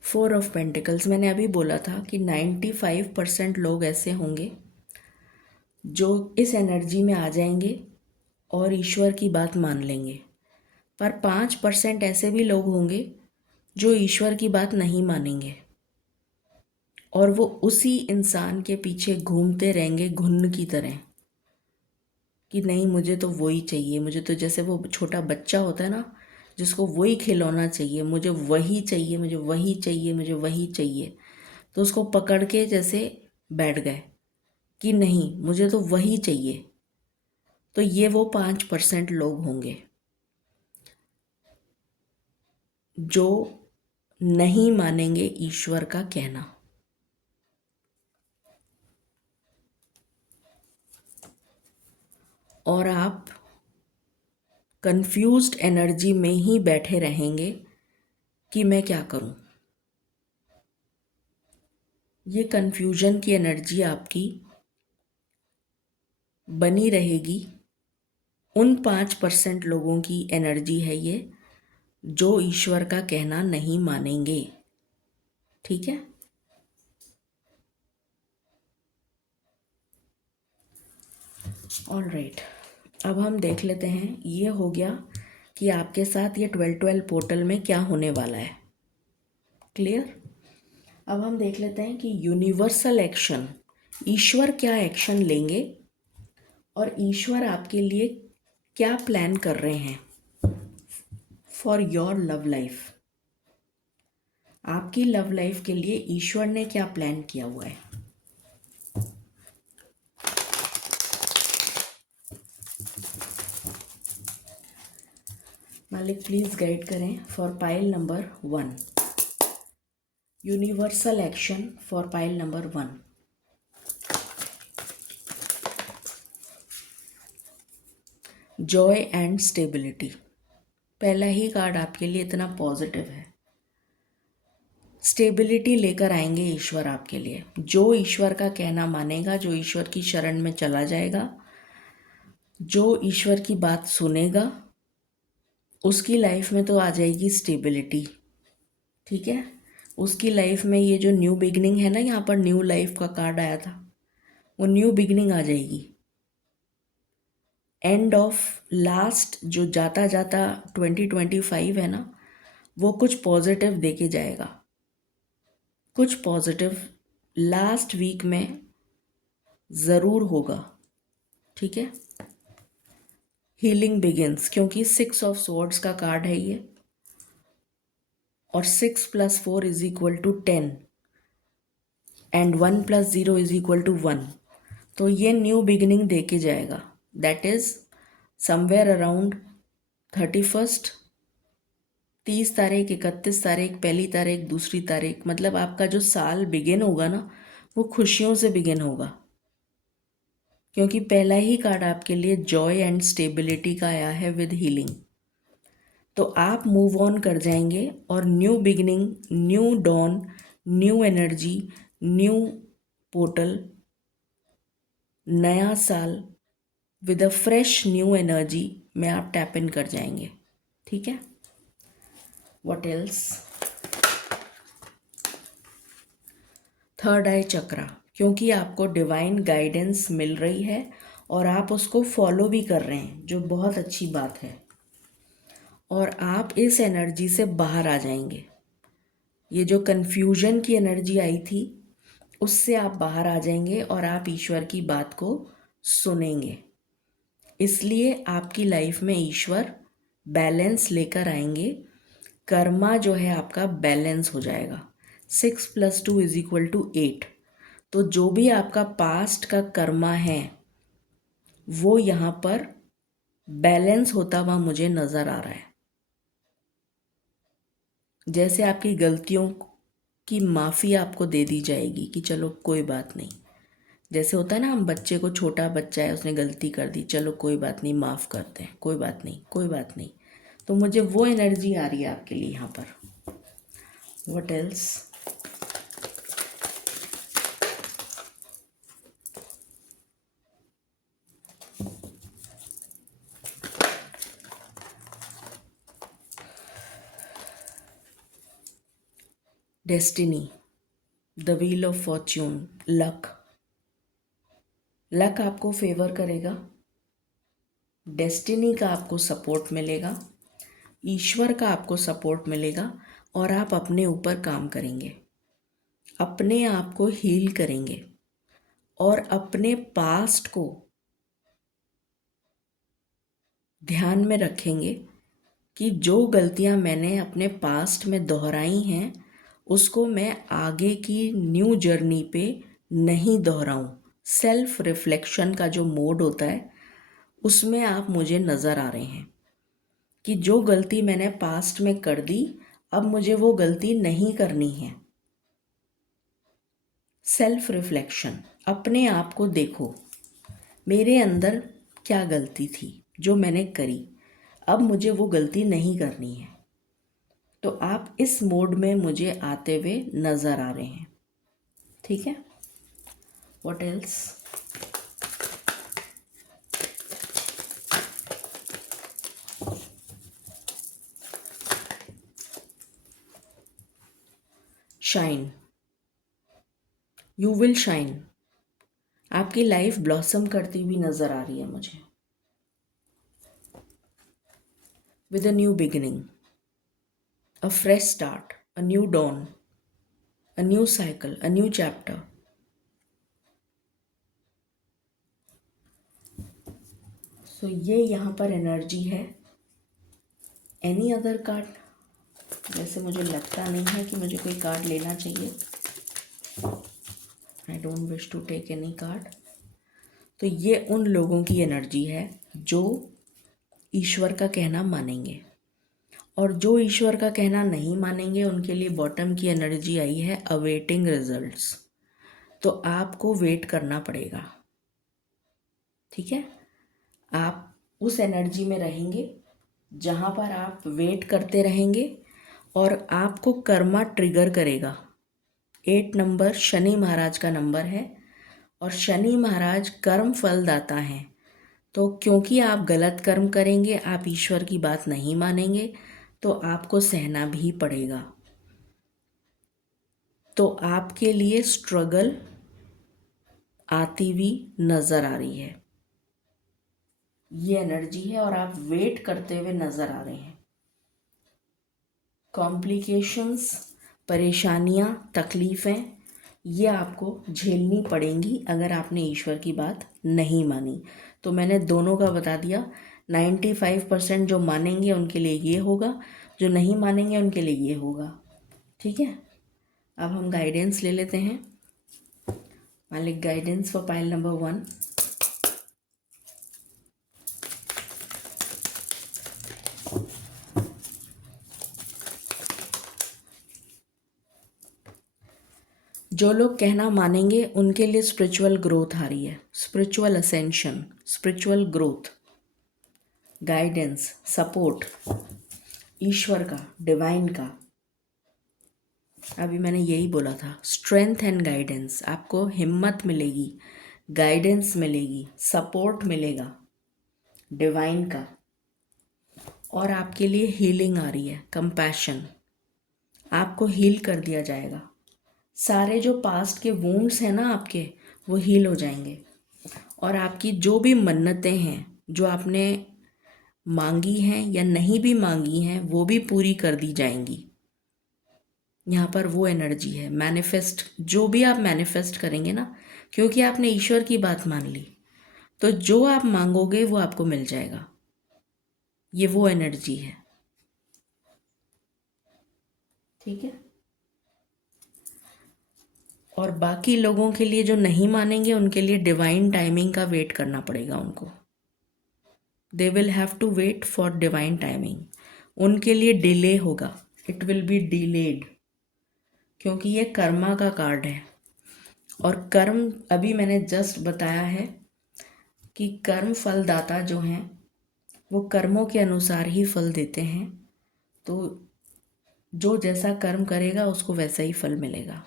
Four of pentacles, मैंने अभी बोला था कि 95% लोग ऐसे होंगे जो इस एनर्जी में आ जाएंगे और ईश्वर की बात मान लेंगे, पर 5% ऐसे भी लोग होंगे जो ईश्वर की बात नहीं मानेंगे और वो उसी इंसान के पीछे घूमते रहेंगे घुन की तरह। कि नहीं मुझे तो वही चाहिए, मुझे तो जैसे वो छोटा बच्चा होता है ना जिसको वही खिलौना चाहिए, मुझे वही चाहिए, मुझे वही चाहिए, मुझे वही चाहिए, तो उसको पकड़ के जैसे बैठ गए कि नहीं मुझे तो वही चाहिए। तो ये वो 5% लोग होंगे जो नहीं मानेंगे ईश्वर का कहना। और आप कंफ्यूज्ड एनर्जी में ही बैठे रहेंगे कि मैं क्या करूं। ये कंफ्यूजन की एनर्जी आपकी बनी रहेगी। उन 5% लोगों की एनर्जी है ये जो ईश्वर का कहना नहीं मानेंगे। ठीक है। ऑल राइट, अब हम देख लेते हैं। ये हो गया कि आपके साथ ये 12-12 पोर्टल में क्या होने वाला है। क्लियर। अब हम देख लेते हैं कि यूनिवर्सल एक्शन, ईश्वर क्या एक्शन लेंगे और ईश्वर आपके लिए क्या प्लान कर रहे हैं फॉर योर लव लाइफ। आपकी लव लाइफ के लिए ईश्वर ने क्या प्लान किया हुआ है। मालिक प्लीज गाइड करें for pile number 1, universal action for pile number 1। Joy and stability, पहला ही कार्ड आपके लिए इतना पॉजिटिव है। स्टेबिलिटी लेकर आएंगे ईश्वर आपके लिए। जो ईश्वर का कहना मानेगा, जो ईश्वर की शरण में चला जाएगा, जो ईश्वर की बात सुनेगा, उसकी लाइफ में तो आ जाएगी स्टेबिलिटी। ठीक है। उसकी लाइफ में ये जो न्यू बिगनिंग है ना, यहाँ पर न्यू लाइफ का कार्ड आया था, वो न्यू बिगनिंग आ जाएगी। एंड ऑफ लास्ट जो जाता जाता 2025 है ना, वो कुछ पॉजिटिव देके जाएगा। कुछ पॉजिटिव लास्ट वीक में ज़रूर होगा। ठीक है। हीलिंग बिगिंस, क्योंकि 6 ऑफ स्वॉर्ड्स का कार्ड है ये, और 6 + 4 = 10 एंड 1 + 0 = 1। तो ये न्यू बिगिनिंग दे के जाएगा। That is somewhere around 31st, 30 तारीख, 31 तारीख, पहली तारीख, दूसरी तारीख, मतलब आपका जो साल बिगिन होगा ना, वो खुशियों से बिगिन होगा। क्योंकि पहला ही कार्ड आपके लिए जॉय एंड स्टेबिलिटी का आया है विद हीलिंग। तो आप मूव ऑन कर जाएंगे और new beginning, new dawn, new energy, new portal, नया साल with a fresh new energy में आप टैप इन कर जाएंगे। ठीक है। What else. Third eye chakra, क्योंकि आपको डिवाइन गाइडेंस मिल रही है और आप उसको फॉलो भी कर रहे हैं, जो बहुत अच्छी बात है। और आप इस एनर्जी से बाहर आ जाएंगे। ये जो कन्फ्यूजन की एनर्जी आई थी, उससे आप बाहर आ जाएंगे और आप ईश्वर की बात को सुनेंगे। इसलिए आपकी लाइफ में ईश्वर बैलेंस लेकर आएंगे। कर्मा जो है आपका बैलेंस हो जाएगा। 6 + 2 = 8। तो जो भी आपका पास्ट का कर्मा है वो यहाँ पर बैलेंस होता हुआ मुझे नज़र आ रहा है। जैसे आपकी गलतियों की माफ़ी आपको दे दी जाएगी कि चलो कोई बात नहीं। जैसे होता है ना, हम बच्चे को, छोटा बच्चा है उसने गलती कर दी, चलो कोई बात नहीं, माफ़ करते हैं, कोई बात नहीं, कोई बात नहीं। तो मुझे वो एनर्जी आ रही है आपके लिए यहाँ पर। What else. Destiny, the wheel of Fortune, luck. Luck आपको फेवर करेगा, डेस्टिनी का आपको सपोर्ट मिलेगा, ईश्वर का आपको सपोर्ट मिलेगा, और आप अपने ऊपर काम करेंगे, अपने आप को हील करेंगे और अपने पास्ट को ध्यान में रखेंगे कि जो गलतियां मैंने अपने पास्ट में दोहराई हैं उसको मैं आगे की न्यू जर्नी पे नहीं दोहराऊं। सेल्फ रिफ्लेक्शन का जो मोड होता है उसमें आप मुझे नज़र आ रहे हैं कि जो गलती मैंने पास्ट में कर दी अब मुझे वो गलती नहीं करनी है। सेल्फ रिफ्लेक्शन, अपने आप को देखो, मेरे अंदर क्या गलती थी जो मैंने करी, अब मुझे वो गलती नहीं करनी है। तो आप इस मोड में मुझे आते हुए नज़र आ रहे हैं। ठीक है, what else? Shine, you will shine. आपकी लाइफ ब्लॉसम करती हुई नज़र आ रही है मुझे, with a new beginning, a fresh start, a new dawn, a new cycle, a new chapter. So ये यहाँ पर एनर्जी है। Any other card? वैसे मुझे लगता नहीं है कि मुझे कोई कार्ड लेना चाहिए। I don't wish to take any card. तो ये उन लोगों की एनर्जी है जो ईश्वर का कहना मानेंगे, और जो ईश्वर का कहना नहीं मानेंगे उनके लिए बॉटम की एनर्जी आई है अवेटिंग रिजल्ट्स। तो आपको वेट करना पड़ेगा। ठीक है, आप उस एनर्जी में रहेंगे जहाँ पर आप वेट करते रहेंगे और आपको कर्मा ट्रिगर करेगा। 8 नंबर शनि महाराज का नंबर है और शनि महाराज कर्म फलदाता हैं। तो क्योंकि आप गलत कर्म करेंगे, आप ईश्वर की बात नहीं मानेंगे, तो आपको सहना भी पड़ेगा। तो आपके लिए स्ट्रगल आती हुई नज़र आ रही है, ये एनर्जी है, और आप वेट करते हुए नज़र आ रहे हैं। कॉम्प्लिकेशंस, परेशानियाँ, तकलीफ़ें, ये आपको झेलनी पड़ेंगी अगर आपने ईश्वर की बात नहीं मानी। तो मैंने दोनों का बता दिया। 95% जो मानेंगे उनके लिए ये होगा, जो नहीं मानेंगे उनके लिए ये होगा। ठीक है, अब हम गाइडेंस ले लेते हैं। मालिक गाइडेंस फॉर पाइल नंबर 1। जो लोग कहना मानेंगे उनके लिए स्पिरिचुअल ग्रोथ आ रही है, spiritual ascension, spiritual growth, guidance, support ईश्वर का, डिवाइन का। अभी मैंने यही बोला था, स्ट्रेंथ एंड गाइडेंस। आपको हिम्मत मिलेगी, गाइडेंस मिलेगी, सपोर्ट मिलेगा डिवाइन का, और आपके लिए हीलिंग आ रही है, कंपैशन। आपको हील कर दिया जाएगा। सारे जो पास्ट के वुंड्स हैं ना आपके, वो हील हो जाएंगे, और आपकी जो भी मन्नतें हैं जो आपने मांगी हैं या नहीं भी मांगी हैं वो भी पूरी कर दी जाएंगी। यहाँ पर वो एनर्जी है मैनिफेस्ट। जो भी आप मैनिफेस्ट करेंगे ना, क्योंकि आपने ईश्वर की बात मान ली, तो जो आप मांगोगे वो आपको मिल जाएगा। ये वो एनर्जी है। ठीक है, और बाकी लोगों के लिए जो नहीं मानेंगे उनके लिए डिवाइन टाइमिंग का वेट करना पड़ेगा उनको। They will have to wait for divine timing. उनके लिए डिले होगा, इट विल बी डिलेड, क्योंकि ये कर्मा का कार्ड है। और कर्म, अभी मैंने जस्ट बताया है कि कर्म फलदाता जो हैं वो कर्मों के अनुसार ही फल देते हैं। तो जो जैसा कर्म करेगा उसको वैसा ही फल मिलेगा।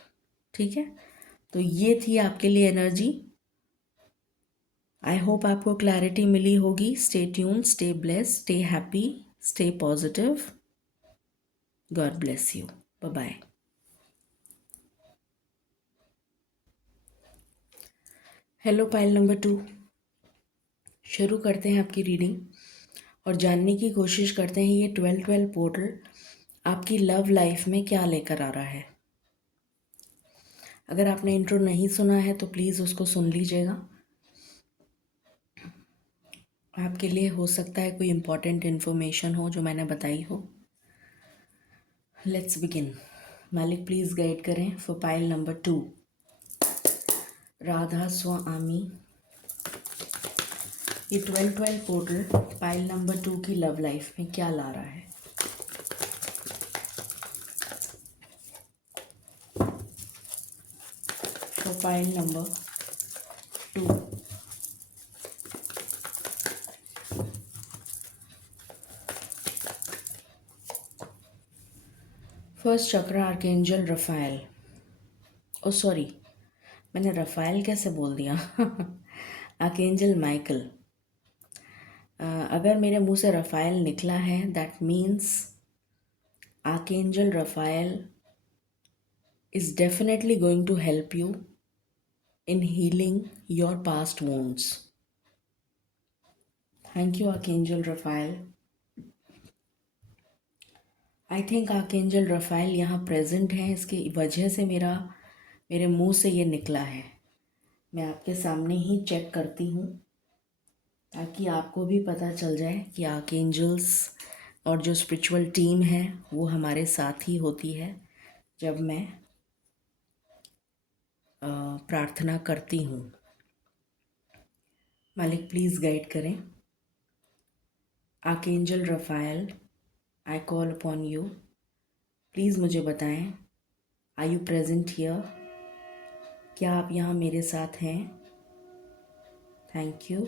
ठीक है, तो ये थी आपके लिए एनर्जी। आई होप आपको क्लैरिटी मिली होगी। Stay tune, stay bless, stay happy, stay positive. God bless you. Bye bye. Hello pile number 2, शुरू करते हैं आपकी रीडिंग और जानने की कोशिश करते हैं ये 12-12 पोर्टल आपकी लव लाइफ में क्या लेकर आ रहा है। अगर आपने इंट्रो नहीं सुना है तो प्लीज़ उसको सुन लीजिएगा। आपके लिए हो सकता है कोई इम्पोर्टेंट इन्फॉर्मेशन हो जो मैंने बताई हो। Let's begin. मालिक प्लीज़ गाइड करें फॉर पाइल नंबर 2, राधा स्वामी। ये 12-12 पोर्टल पाइल नंबर 2 की लव लाइफ में क्या ला रहा है। फॉर पाइल नंबर 2, फर्स्ट चक्र आर्कएंजल रफाएल। ओ सॉरी, मैंने रफाएल कैसे बोल दिया आर्कएंजल माइकल। अगर मेरे मुंह से रफाएल निकला है that means archangel Raphael is definitely going to help you in healing your past wounds. Thank you, Archangel Raphael. I think archangel Raphael यहाँ प्रेजेंट है, इसकी वजह से मेरे मुंह से ये निकला है। मैं आपके सामने ही चेक करती हूँ ताकि आपको भी पता चल जाए कि आर्कएंजल्स और जो स्पिरिचुअल टीम है वो हमारे साथ ही होती है जब मैं प्रार्थना करती हूँ। मालिक प्लीज़ गाइड करें। Archangel Raphael, I call upon you. Please मुझे बताएं, आर यू प्रेजेंट हियर? क्या आप यहाँ मेरे साथ हैं? Thank you.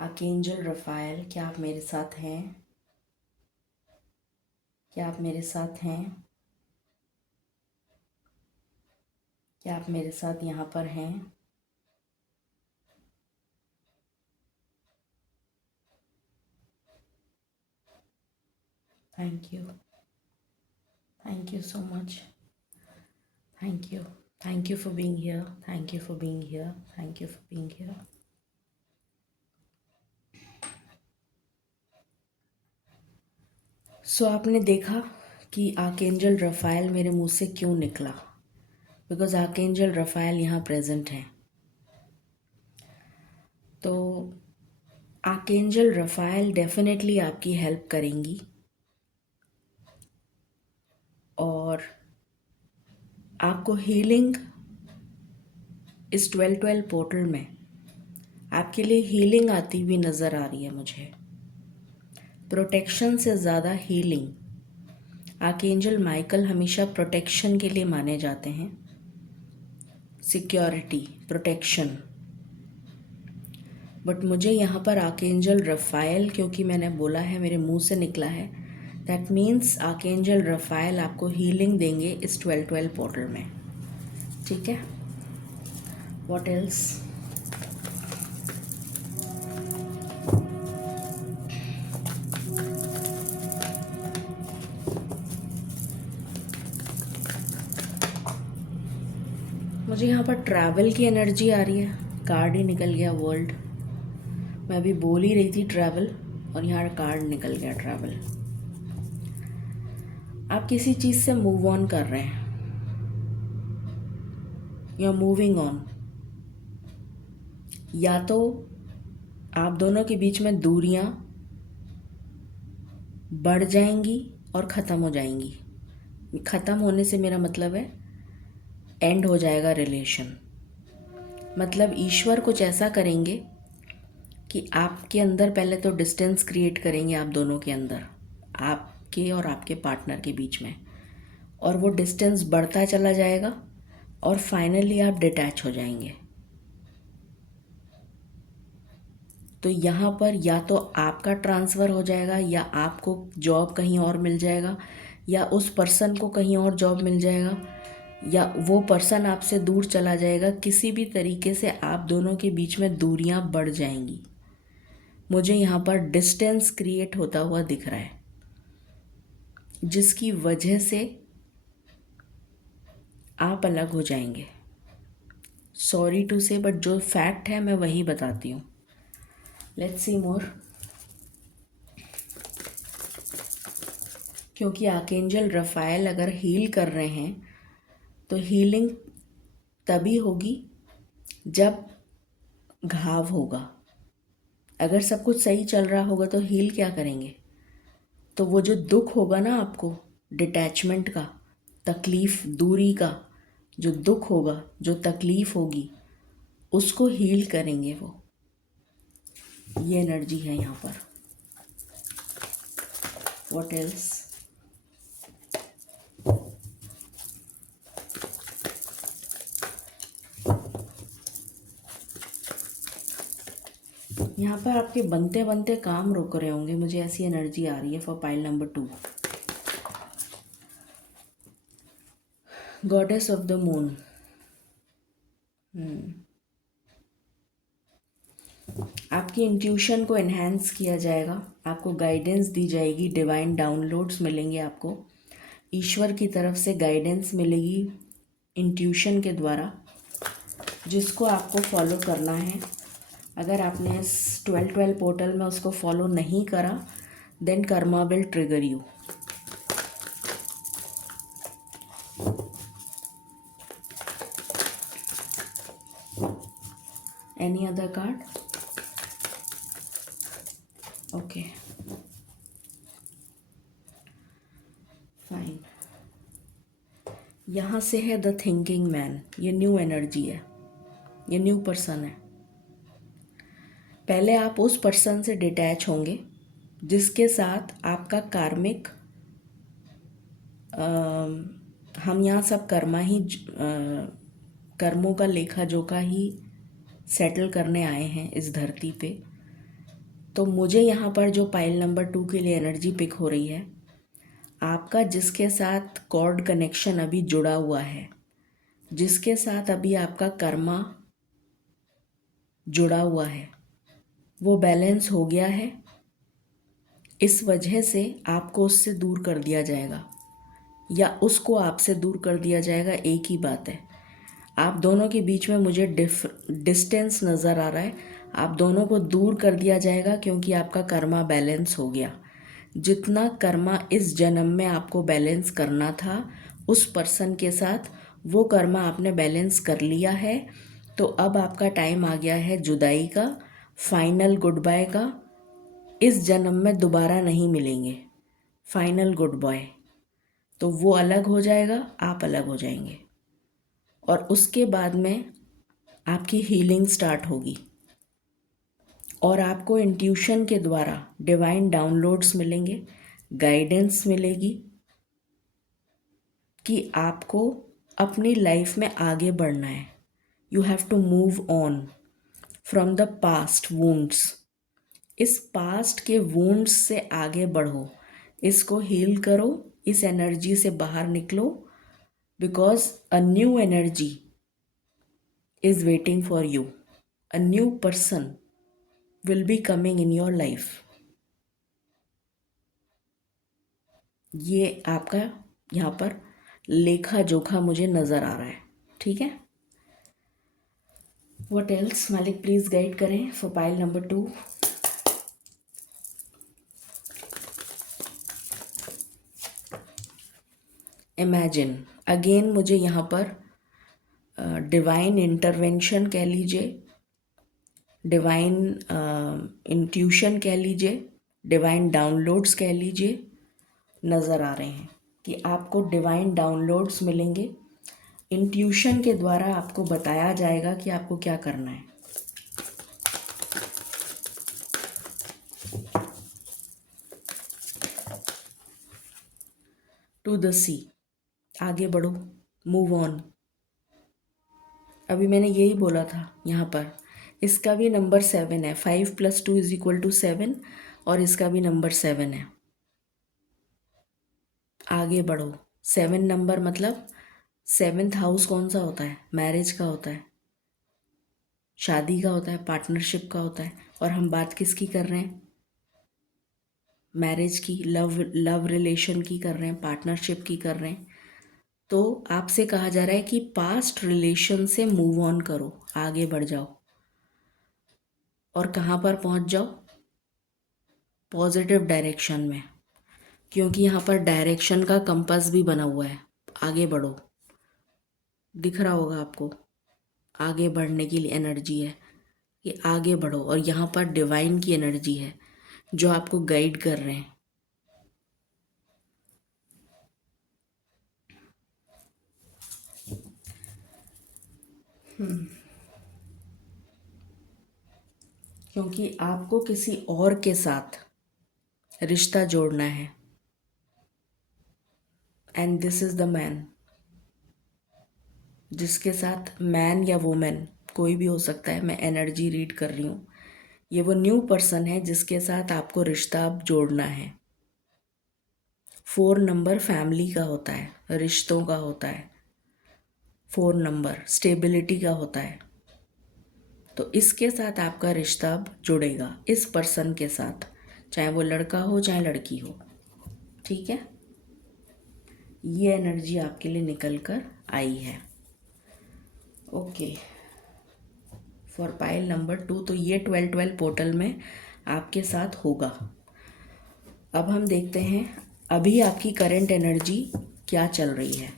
आर्कएंजल रफाएल, क्या आप मेरे साथ हैं? क्या आप मेरे साथ हैं? क्या आप मेरे साथ यहाँ पर हैं? Thank you, thank you so much, thank you, thank you for being here, thank you for being here, thank you for being here. So आपने देखा कि आर्कएंजल रफाएल मेरे मुंह से क्यों निकला, बिकॉज आर्कएंजल रफाएल यहाँ प्रेजेंट हैं। तो आर्कएंजल रफाएल डेफिनेटली आपकी हेल्प करेंगी और आपको हीलिंग इस 12-12 पोर्टल में आपके लिए हीलिंग आती हुई नज़र आ रही है मुझे। प्रोटेक्शन से ज़्यादा हीलिंग। आर्कएंजल माइकल हमेशा प्रोटेक्शन के लिए माने जाते हैं, सिक्योरिटी, प्रोटेक्शन। बट मुझे यहाँ पर आर्कएंजल रफाएल, क्योंकि मैंने बोला है मेरे मुंह से निकला है, दैट मीन्स आर्कएंजल रफाएल आपको हीलिंग देंगे इस 12-12 पोर्टल में। ठीक है, व्हाट एल्स? मुझे यहाँ पर ट्रैवल की एनर्जी आ रही है। कार्ड ही निकल गया वर्ल्ड। मैं अभी बोल ही रही थी ट्रैवल और यहाँ कार्ड निकल गया ट्रैवल। आप किसी चीज़ से मूव ऑन कर रहे हैं, यू आर मूविंग ऑन। या तो आप दोनों के बीच में दूरियां बढ़ जाएंगी और ख़त्म हो जाएंगी। ख़त्म होने से मेरा मतलब है एंड हो जाएगा रिलेशन। मतलब ईश्वर कुछ ऐसा करेंगे कि आपके अंदर पहले तो डिस्टेंस क्रिएट करेंगे, आप दोनों के अंदर, आपके और आपके पार्टनर के बीच में, और वो डिस्टेंस बढ़ता चला जाएगा और फाइनली आप डिटैच हो जाएंगे। तो यहाँ पर या तो आपका ट्रांसफ़र हो जाएगा, या आपको जॉब कहीं और मिल जाएगा, या उस पर्सन को कहीं और जॉब मिल जाएगा, या वो पर्सन आपसे दूर चला जाएगा। किसी भी तरीके से आप दोनों के बीच में दूरियां बढ़ जाएंगी। मुझे यहाँ पर डिस्टेंस क्रिएट होता हुआ दिख रहा है, जिसकी वजह से आप अलग हो जाएंगे। सॉरी टू से, बट जो फैक्ट है मैं वही बताती हूँ। लेट्स सी मोर। क्योंकि आर्कएंजल रफाएल अगर हील कर रहे हैं तो हीलिंग तभी होगी जब घाव होगा। अगर सब कुछ सही चल रहा होगा तो हील क्या करेंगे? तो वो जो दुख होगा ना आपको, डिटैचमेंट का, तकलीफ, दूरी का जो दुख होगा, जो तकलीफ होगी, उसको हील करेंगे वो। ये एनर्जी है यहाँ पर। What else? यहाँ पर आपके बनते बनते काम रुक रहे होंगे, मुझे ऐसी एनर्जी आ रही है for pile number 2। Goddess of the moon. आपकी इंट्यूशन को एनहांस किया जाएगा, आपको गाइडेंस दी जाएगी, डिवाइन डाउनलोड्स मिलेंगे आपको, ईश्वर की तरफ से गाइडेंस मिलेगी इंट्यूशन के द्वारा, जिसको आपको फॉलो करना है। अगर आपने इस 12-12 पोर्टल में उसको फॉलो नहीं करा, then karma will trigger you. Any other card? Okay, fine. यहाँ से है द थिंकिंग मैन। ये न्यू एनर्जी है, ये न्यू पर्सन है। पहले आप उस पर्सन से डिटैच होंगे जिसके साथ आपका कार्मिक, हम यहाँ सब कर्मों का लेखा जोखा ही सेटल करने आए हैं इस धरती पे। तो मुझे यहाँ पर जो पाइल नंबर 2 के लिए एनर्जी पिक हो रही है, आपका जिसके साथ कॉर्ड कनेक्शन अभी जुड़ा हुआ है, जिसके साथ अभी आपका कर्मा जुड़ा हुआ है, वो बैलेंस हो गया है। इस वजह से आपको उससे दूर कर दिया जाएगा या उसको आपसे दूर कर दिया जाएगा, एक ही बात है। आप दोनों के बीच में मुझे डिस्टेंस नज़र आ रहा है। आप दोनों को दूर कर दिया जाएगा क्योंकि आपका कर्मा बैलेंस हो गया। जितना कर्मा इस जन्म में आपको बैलेंस करना था उस पर्सन के साथ, वो कर्मा आपने बैलेंस कर लिया है। तो अब आपका टाइम आ गया है जुदाई का, फाइनल गुड बाय का। इस जन्म में दोबारा नहीं मिलेंगे, फाइनल गुड बाय। तो वो अलग हो जाएगा, आप अलग हो जाएंगे, और उसके बाद में आपकी हीलिंग स्टार्ट होगी और आपको इंट्यूशन के द्वारा डिवाइन डाउनलोड्स मिलेंगे, गाइडेंस मिलेगी कि आपको अपनी लाइफ में आगे बढ़ना है। You have to move on from the past wounds. इस पास्ट के वुंड्स से आगे बढ़ो, इसको हील करो, इस एनर्जी से बाहर निकलो, because a new energy is waiting for you. A new person will be coming in your life. ये आपका यहाँ पर लेखा जोखा मुझे नज़र आ रहा है, ठीक है। What else? मालिक प्लीज़ गाइड करें for pile number 2। Imagine again, मुझे यहाँ पर डिवाइन इंटरवेंशन कह लीजिए, डिवाइन इंट्यूशन कह लीजिए, डिवाइन डाउनलोड्स कह लीजिए, नज़र आ रहे हैं कि आपको डिवाइन डाउनलोड्स मिलेंगे। इंट्यूशन के द्वारा आपको बताया जाएगा कि आपको क्या करना है। टू द सी, आगे बढ़ो, मूव ऑन। अभी मैंने यही बोला था यहाँ पर। इसका भी नंबर 7 है, 5 + 2 = 7, और इसका भी नंबर 7 है। आगे बढ़ो। 7 नंबर मतलब 7th हाउस कौन सा होता है? मैरिज का होता है, शादी का होता है, पार्टनरशिप का होता है। और हम बात किसकी कर रहे हैं? मैरिज की, लव रिलेशन की कर रहे हैं, पार्टनरशिप की कर रहे हैं। तो आपसे कहा जा रहा है कि पास्ट रिलेशन से मूव ऑन करो, आगे बढ़ जाओ। और कहाँ पर पहुँच जाओ? पॉजिटिव डायरेक्शन में, क्योंकि यहाँ पर डायरेक्शन का कंपास भी बना हुआ है। आगे बढ़ो, दिख रहा होगा आपको, आगे बढ़ने की एनर्जी है। कि आगे बढ़ो, और यहाँ पर डिवाइन की एनर्जी है जो आपको गाइड कर रहे हैं। क्योंकि आपको किसी और के साथ रिश्ता जोड़ना है, and this is the man, जिसके साथ, मैन या वुमेन कोई भी हो सकता है, मैं एनर्जी रीड कर रही हूँ, ये वो न्यू पर्सन है जिसके साथ आपको रिश्ता अब जोड़ना है। 4 नंबर फैमिली का होता है, रिश्तों का होता है। 4 नंबर स्टेबिलिटी का होता है। तो इसके साथ आपका रिश्ता अब जुड़ेगा, इस पर्सन के साथ, चाहे वो लड़का हो चाहे लड़की हो। ठीक है, ये एनर्जी आपके लिए निकल कर आई है। ओके, फॉर पाइल नंबर 2, तो ये 12-12 पोर्टल में आपके साथ होगा। अब हम देखते हैं अभी आपकी करंट एनर्जी क्या चल रही है।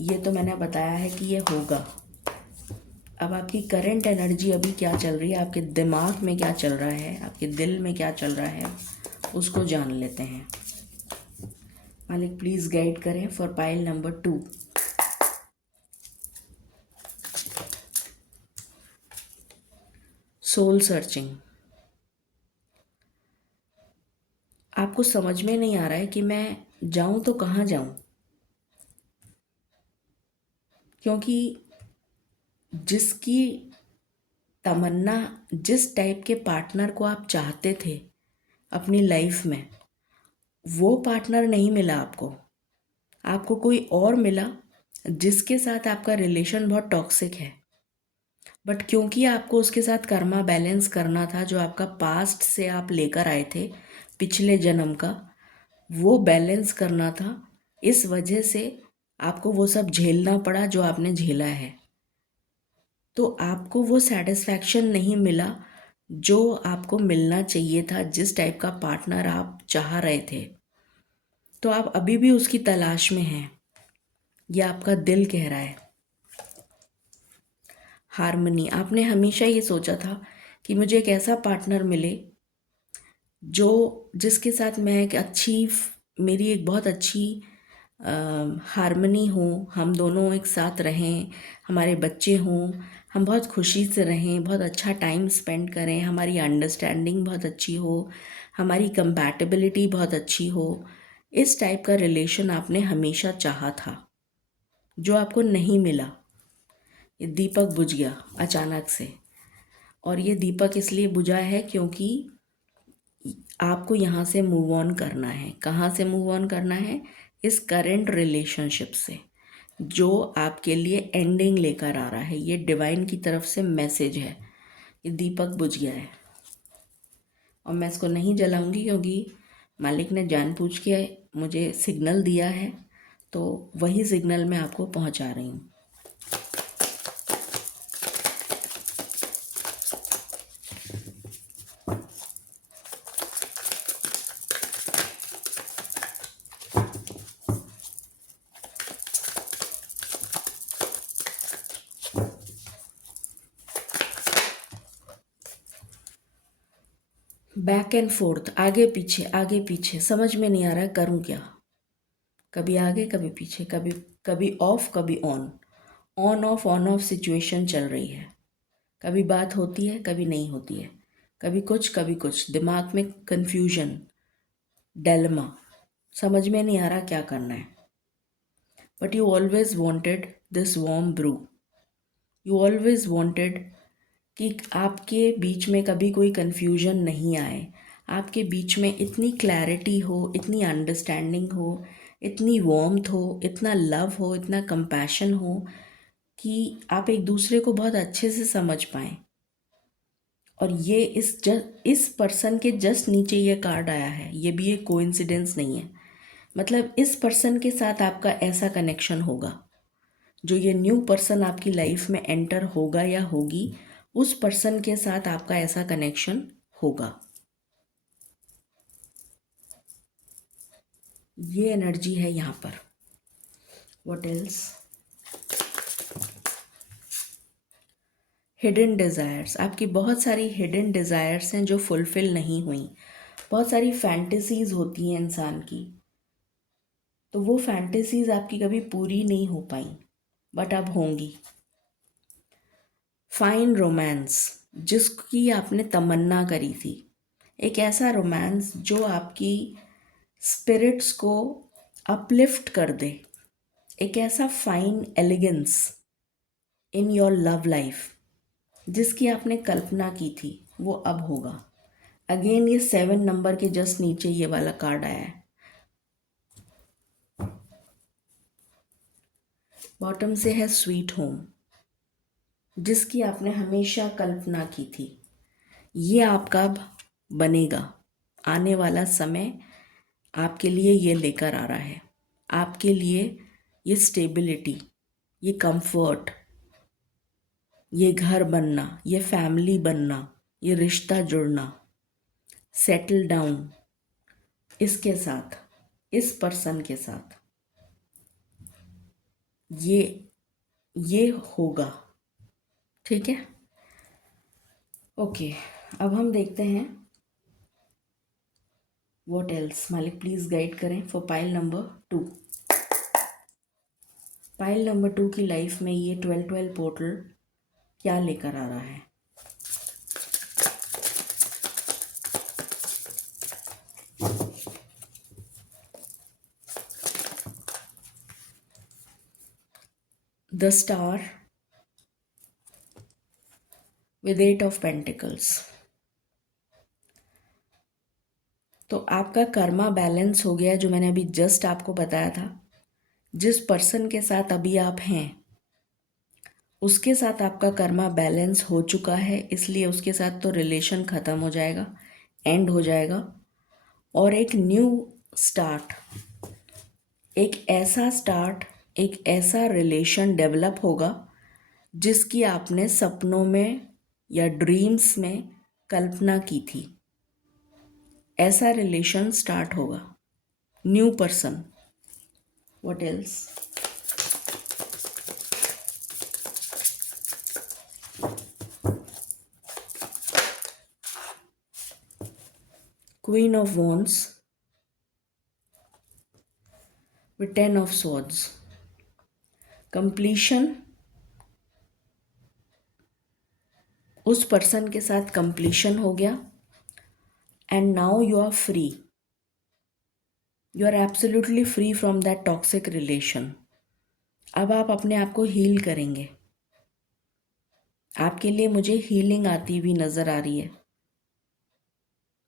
ये तो मैंने बताया है कि ये होगा। अब आपकी करंट एनर्जी अभी क्या चल रही है, आपके दिमाग में क्या चल रहा है, आपके दिल में क्या चल रहा है, उसको जान लेते हैं। मालिक प्लीज़ गाइड करें for pile number 2। Soul searching. आपको समझ में नहीं आ रहा है कि मैं जाऊं तो कहाँ जाऊं, क्योंकि जिसकी तमन्ना, जिस टाइप के पार्टनर को आप चाहते थे अपनी लाइफ में, वो पार्टनर नहीं मिला आपको। आपको कोई और मिला जिसके साथ आपका रिलेशन बहुत टॉक्सिक है, बट क्योंकि आपको उसके साथ कर्मा बैलेंस करना था, जो आपका पास्ट से आप लेकर आए थे, पिछले जन्म का, वो बैलेंस करना था। इस वजह से आपको वो सब झेलना पड़ा जो आपने झेला है। तो आपको वो सेटिस्फैक्शन नहीं मिला जो आपको मिलना चाहिए था, जिस टाइप का पार्टनर आप चाह रहे थे। तो आप अभी भी उसकी तलाश में हैं, ये आपका दिल कह रहा है। हार्मनी, आपने हमेशा ये सोचा था कि मुझे एक ऐसा पार्टनर मिले जो, जिसके साथ मैं एक अच्छी, मेरी एक बहुत अच्छी हार्मनी हो, हम दोनों एक साथ रहें, हमारे बच्चे हों, हम बहुत खुशी से रहें, बहुत अच्छा टाइम स्पेंड करें, हमारी अंडरस्टैंडिंग बहुत अच्छी हो, हमारी कंपैटिबिलिटी बहुत अच्छी हो। इस टाइप का रिलेशन आपने हमेशा चाहा था, जो आपको नहीं मिला। ये दीपक बुझ गया अचानक से, और ये दीपक इसलिए बुझा है क्योंकि आपको यहाँ से मूव ऑन करना है। कहाँ से मूव ऑन करना है? इस करेंट रिलेशनशिप से, जो आपके लिए एंडिंग लेकर आ रहा है। ये डिवाइन की तरफ से मैसेज है। ये दीपक बुझ गया है, और मैं इसको नहीं जलाऊंगी क्योंकि मालिक ने जानबूझ के मुझे सिग्नल दिया है, तो वही सिग्नल मैं आपको पहुंचा रही हूँ। बैक एंड फोर्थ, आगे पीछे, समझ में नहीं आ रहा है करूँ क्या। कभी आगे कभी पीछे, कभी कभी ऑफ कभी ऑन, ऑन ऑफ सिचुएशन चल रही है। कभी बात होती है कभी नहीं होती है, कभी कुछ, दिमाग में कंफ्यूजन, डेलमा, समझ में नहीं आ रहा क्या करना है। But you always wanted this warm brew, you always wanted कि आपके बीच में कभी कोई कन्फ्यूजन नहीं आए, आपके बीच में इतनी क्लैरिटी हो, इतनी अंडरस्टैंडिंग हो, इतनी वार्मथ हो, इतना लव हो, इतना कंपैशन हो कि आप एक दूसरे को बहुत अच्छे से समझ पाएँ। और ये इस पर्सन के जस्ट नीचे ये कार्ड आया है, ये भी एक कोइंसिडेंस नहीं है। मतलब इस पर्सन के साथ आपका ऐसा कनेक्शन होगा, जो ये न्यू पर्सन आपकी लाइफ में एंटर होगा या होगी, उस पर्सन के साथ आपका ऐसा कनेक्शन होगा। ये एनर्जी है यहाँ पर। What else? हिडन डिज़ायर्स, आपकी बहुत सारी हिडन डिज़ायर्स हैं जो फुलफ़िल नहीं हुई। बहुत सारी फैंटेसीज़ होती हैं इंसान की, तो वो फैंटेसीज़ आपकी कभी पूरी नहीं हो पाई, बट अब होंगी। फाइन रोमांस, जिसकी आपने तमन्ना करी थी, एक ऐसा रोमांस जो आपकी स्पिरिट्स को अपलिफ्ट कर दे, एक ऐसा fine elegance in your love life जिसकी आपने कल्पना की थी, वो अब होगा। अगेन ये 7 नंबर के जस्ट नीचे ये वाला कार्ड आया है। बॉटम से है स्वीट होम, जिसकी आपने हमेशा कल्पना की थी, ये आपका अब बनेगा। आने वाला समय आपके लिए ये लेकर आ रहा है, आपके लिए ये स्टेबिलिटी, ये कंफर्ट, ये घर बनना, ये फैमिली बनना, ये रिश्ता जुड़ना, सेटल डाउन इसके साथ, इस पर्सन के साथ, ये ये होगा। ठीक है, ओके। अब हम देखते हैं व्हाट एल्स। मालिक प्लीज़ गाइड करें for pile number 2। Pile number 2 की लाइफ में ये 12-12 पोर्टल क्या लेकर आ रहा है। The star with 8 of pentacles. तो आपका कर्मा बैलेंस हो गया, जो मैंने अभी जस्ट आपको बताया था। जिस पर्सन के साथ अभी आप हैं उसके साथ आपका कर्मा बैलेंस हो चुका है, इसलिए उसके साथ तो रिलेशन ख़त्म हो जाएगा, एंड हो जाएगा, और एक न्यू स्टार्ट, एक ऐसा रिलेशन डेवलप होगा जिसकी आपने सपनों में या ड्रीम्स में कल्पना की थी। ऐसा रिलेशन स्टार्ट होगा, new person. What else. Queen of wands with 10 of swords. Completion, उस पर्सन के साथ कंप्लीशन हो गया, and now you are free, you are absolutely free from that toxic relation. अब आप अपने आप को हील करेंगे। आपके लिए मुझे हीलिंग आती हुई नज़र आ रही है।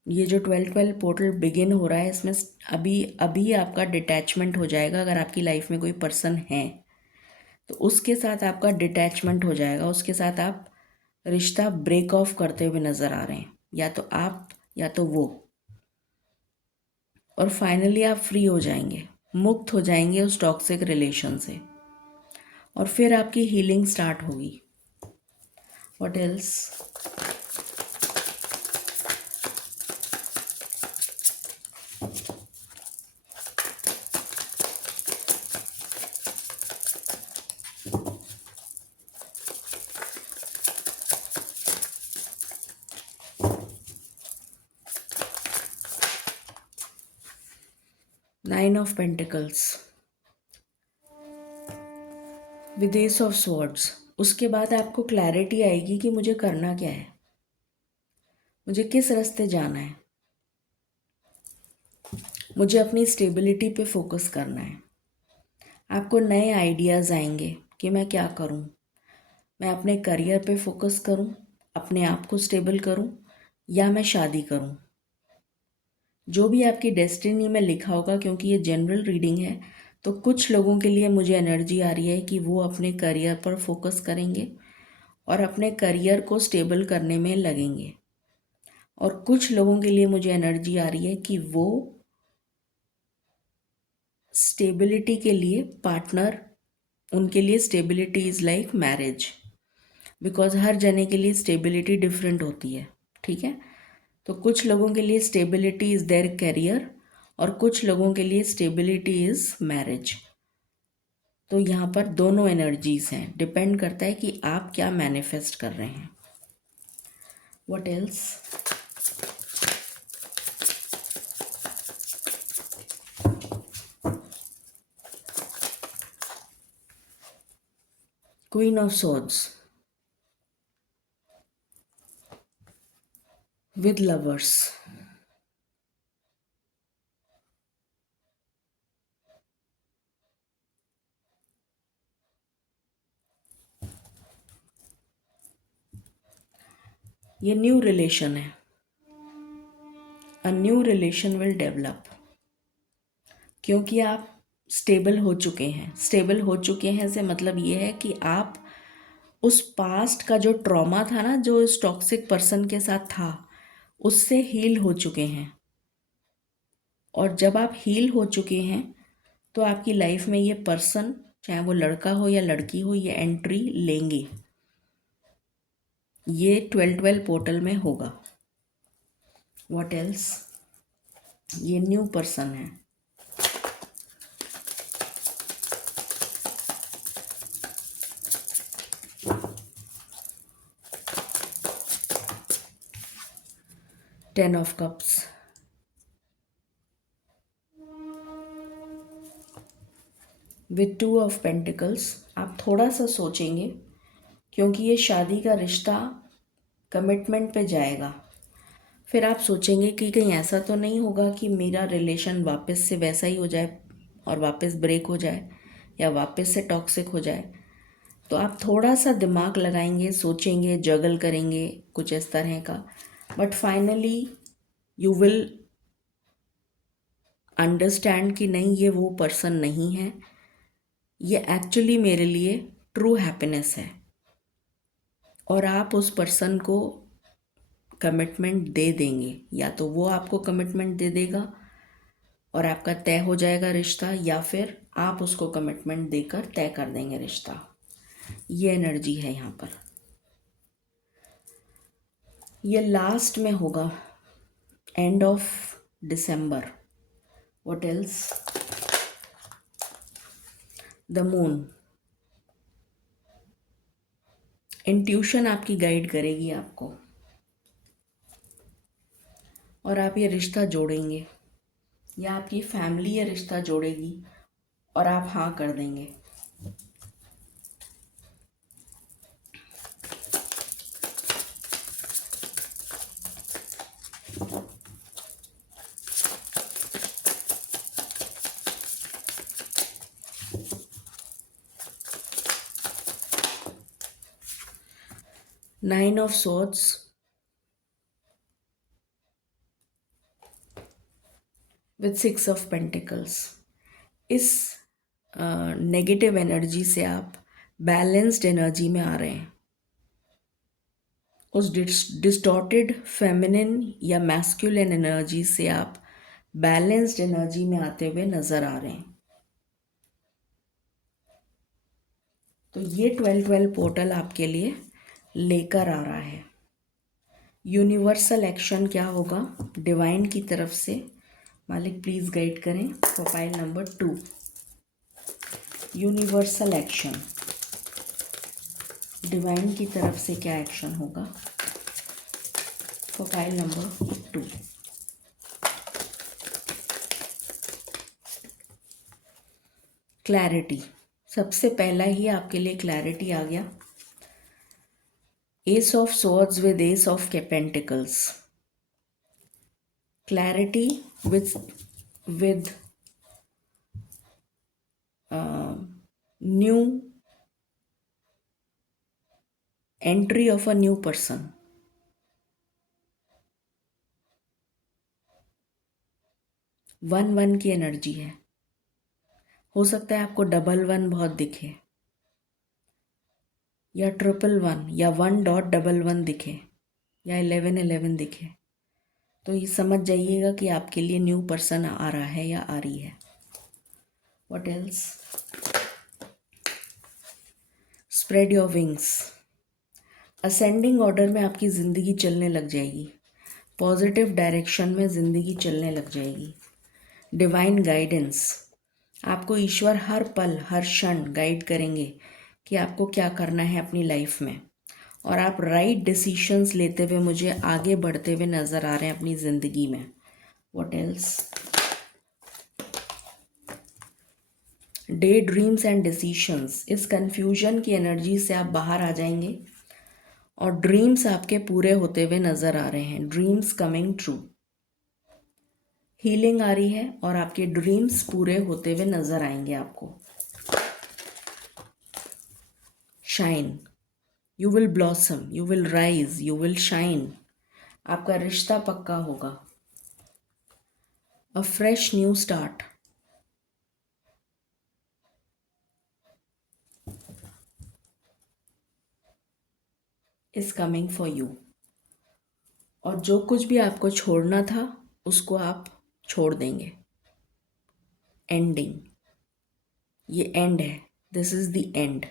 ये जो 12-12 पोर्टल बिगिन हो रहा है, इसमें अभी अभी आपका डिटैचमेंट हो जाएगा। अगर आपकी लाइफ में कोई पर्सन है तो उसके साथ आपका डिटैचमेंट हो जाएगा, उसके साथ आप रिश्ता ब्रेक ऑफ करते हुए नज़र आ रहे हैं, या तो आप या तो वो। और फाइनली आप फ्री हो जाएंगे, मुक्त हो जाएंगे उस टॉक्सिक रिलेशन से, और फिर आपकी हीलिंग स्टार्ट होगी। What else. 9 of pentacles with S of swords. उसके बाद आपको क्लैरिटी आएगी कि मुझे करना क्या है, मुझे किस रास्ते जाना है, मुझे अपनी स्टेबिलिटी पे फोकस करना है। आपको नए आइडियाज़ आएंगे कि मैं क्या करूं, मैं अपने करियर पे फोकस करूं, अपने आप को स्टेबल करूं, या मैं शादी करूं। जो भी आपकी डेस्टिनी में लिखा होगा, क्योंकि ये जनरल रीडिंग है, तो कुछ लोगों के लिए मुझे एनर्जी आ रही है कि वो अपने करियर पर फोकस करेंगे और अपने करियर को स्टेबल करने में लगेंगे, और कुछ लोगों के लिए मुझे एनर्जी आ रही है कि वो स्टेबिलिटी के लिए पार्टनर, उनके लिए stability is like marriage, because हर जने के लिए स्टेबिलिटी डिफरेंट होती है। ठीक है, तो कुछ लोगों के लिए स्टेबिलिटी इज़ देयर करियर, और कुछ लोगों के लिए स्टेबिलिटी इज़ मैरिज। तो यहाँ पर दोनों एनर्जीज हैं, डिपेंड करता है कि आप क्या मैनिफेस्ट कर रहे हैं. What else? Queen of swords with lovers. ये न्यू रिलेशन है. A new relation will develop, क्योंकि आप स्टेबल हो चुके हैं. स्टेबल हो चुके हैं से मतलब ये है कि आप उस पास्ट का जो ट्रॉमा था ना, जो इस टॉक्सिक पर्सन के साथ था, उससे हील हो चुके हैं. और जब आप हील हो चुके हैं तो आपकी लाइफ में ये पर्सन, चाहे वो लड़का हो या लड़की हो, ये एंट्री लेंगे. ये 12-12 पोर्टल में होगा. What else? ये न्यू पर्सन है. Ten of cups. With 2 of pentacles. आप थोड़ा सा सोचेंगे, क्योंकि ये शादी का रिश्ता कमिटमेंट पे जाएगा. फिर आप सोचेंगे कि कहीं ऐसा तो नहीं होगा कि मेरा रिलेशन वापस से वैसा ही हो जाए और वापस ब्रेक हो जाए या वापस से टॉक्सिक हो जाए. तो आप थोड़ा सा दिमाग लगाएंगे, सोचेंगे, जगल करेंगे कुछ इस तरह का. But finally you will understand कि नहीं, ये वो पर्सन नहीं है. ये एक्चुअली मेरे लिए ट्रू हैप्पीनेस है. और आप उस पर्सन को कमिटमेंट दे देंगे. या तो वो आपको कमिटमेंट दे देगा और आपका तय हो जाएगा रिश्ता, या फिर आप उसको कमिटमेंट देकर तय कर देंगे रिश्ता. ये एनर्जी है यहाँ पर. ये लास्ट में होगा, end of December. What else? The moon. Intuition आपकी गाइड करेगी आपको, और आप ये रिश्ता जोड़ेंगे, या आपकी फैमिली ये रिश्ता जोड़ेगी और आप हाँ कर देंगे. Nine of swords with 6 of pentacles. इस नेगेटिव एनर्जी से आप बैलेंस्ड एनर्जी में आ रहे हैं. उस डिस्टॉर्टेड फेमिनिन या मैस्कुलिन एनर्जी से आप बैलेंस्ड एनर्जी में आते हुए नजर आ रहे हैं. तो ये 12-12 पोर्टल आपके लिए लेकर आ रहा है. यूनिवर्सल एक्शन क्या होगा डिवाइन की तरफ से? मालिक प्लीज गाइड करें for file number 2. Universal action divine की तरफ से क्या एक्शन होगा फॉर फाइल नंबर 2? क्लैरिटी. सबसे पहला ही आपके लिए क्लैरिटी आ गया. S of swords with S of pentacles. Clarity with new entry of a new person. 1-1 की एनर्जी है. हो सकता है आपको 1-1 बहुत दिखे, या 1-1 या 1.11 दिखे, या 11-11 दिखे. तो ये समझ जाइएगा कि आपके लिए न्यू पर्सन आ रहा है या आ रही है. What else? Spread your wings. Ascending order में आपकी ज़िंदगी चलने लग जाएगी. पॉजिटिव डायरेक्शन में ज़िंदगी चलने लग जाएगी. Divine guidance. आपको ईश्वर हर पल हर क्षण गाइड करेंगे कि आपको क्या करना है अपनी लाइफ में, और आप राइट डिसीशंस लेते हुए मुझे आगे बढ़ते हुए नज़र आ रहे हैं अपनी ज़िंदगी में। What else? Day dreams and decisions, इस कन्फ्यूजन की एनर्जी से आप बाहर आ जाएंगे और ड्रीम्स आपके पूरे होते हुए नज़र आ रहे हैं। ड्रीम्स कमिंग ट्रू, हीलिंग आ रही है और आपके ड्रीम्स पूरे होते हुए नज़र आएंगे आपको। Shine, you will blossom, you will rise, you will shine. आपका रिश्ता पक्का होगा। अ fresh new start, is coming for you. और जो कुछ भी आपको छोड़ना था उसको आप छोड़ देंगे। एंडिंग, ये एंड है। This is the end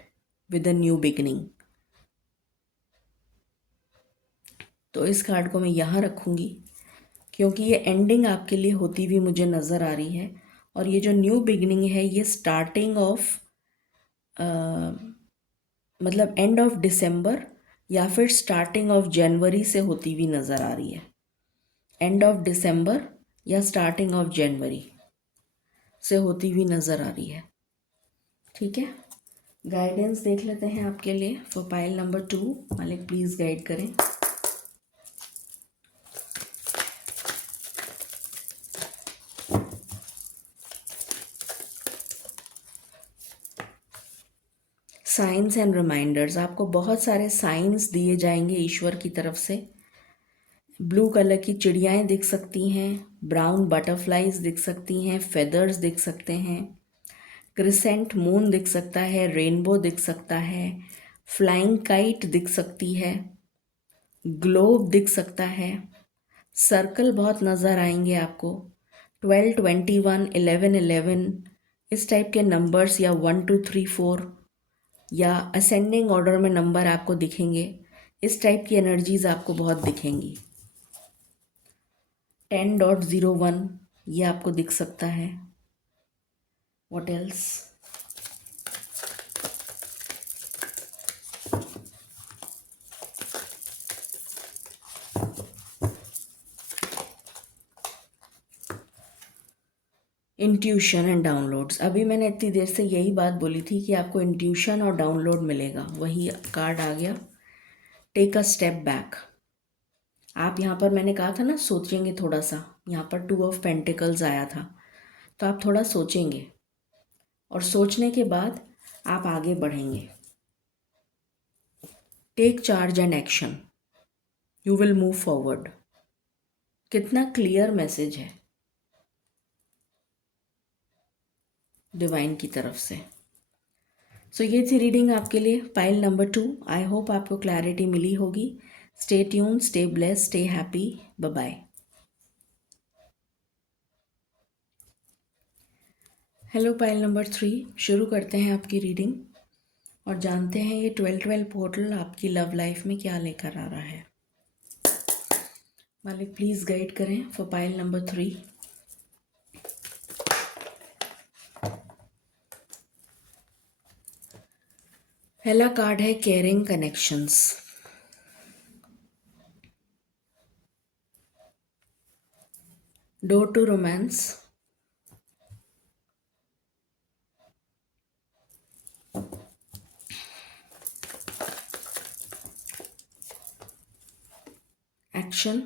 with a new beginning. तो इस कार्ड को मैं यहाँ रखूँगी क्योंकि ये एंडिंग आपके लिए होती हुई मुझे नज़र आ रही है। और ये जो न्यू बिगिनिंग है ये स्टार्टिंग ऑफ मतलब एंड ऑफ दिसंबर या फिर स्टार्टिंग ऑफ जनवरी से होती हुई नज़र आ रही है। एंड ऑफ दिसंबर या स्टार्टिंग ऑफ जनवरी से होती हुई नज़र आ रही है। ठीक है, गाइडेंस देख लेते हैं आपके लिए फॉर पाइल नंबर 2। मालिक प्लीज़ गाइड करें। साइंस एंड रिमाइंडर्स, आपको बहुत सारे साइंस दिए जाएंगे ईश्वर की तरफ से। ब्लू कलर की चिड़ियाएँ दिख सकती हैं, ब्राउन बटरफ्लाइज दिख सकती हैं, फेदर्स दिख सकते हैं, क्रिसेंट मून दिख सकता है, रेनबो दिख सकता है, फ्लाइंग काइट दिख सकती है, ग्लोब दिख सकता है, सर्कल बहुत नज़र आएंगे आपको। 12, 21, 11, 11 इस टाइप के नंबर्स, या 1, 2, 3, 4 या असेंडिंग ऑर्डर में नंबर आपको दिखेंगे। इस टाइप की एनर्जीज आपको बहुत दिखेंगी। 10.01 ये आपको दिख सकता है। What else? Intuition and downloads, अभी मैंने इतनी देर से यही बात बोली थी कि आपको इंट्यूशन और डाउनलोड मिलेगा, वही कार्ड आ गया। Take a step back. आप यहाँ पर, मैंने कहा था ना, सोचेंगे थोड़ा सा। यहाँ पर 2 ऑफ पेंटिकल्स आया था, तो आप थोड़ा सोचेंगे और सोचने के बाद आप आगे बढ़ेंगे। Take charge and action, you will move forward. कितना क्लियर मैसेज है डिवाइन की तरफ से। सो ये थी रीडिंग आपके लिए, पाइल नंबर 2। आई होप आपको क्लैरिटी मिली होगी। Stay tune, stay blessed, stay happy, bye bye. Hello pile number 3, शुरू करते हैं आपकी रीडिंग और जानते हैं ये 12-12 पोर्टल आपकी लव लाइफ में क्या लेकर आ रहा है। मालिक प्लीज़ गाइड करें फॉर पाइल नंबर 3। पहला कार्ड है caring connections. Door to romance, action,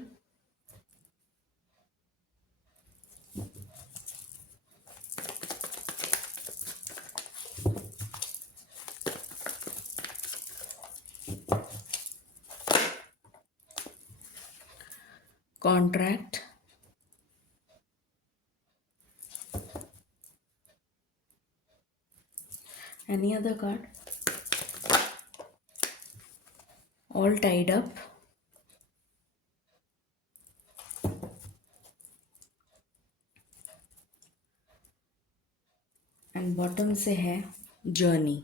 contract, any other card, all tied up, and bottom से है जर्नी।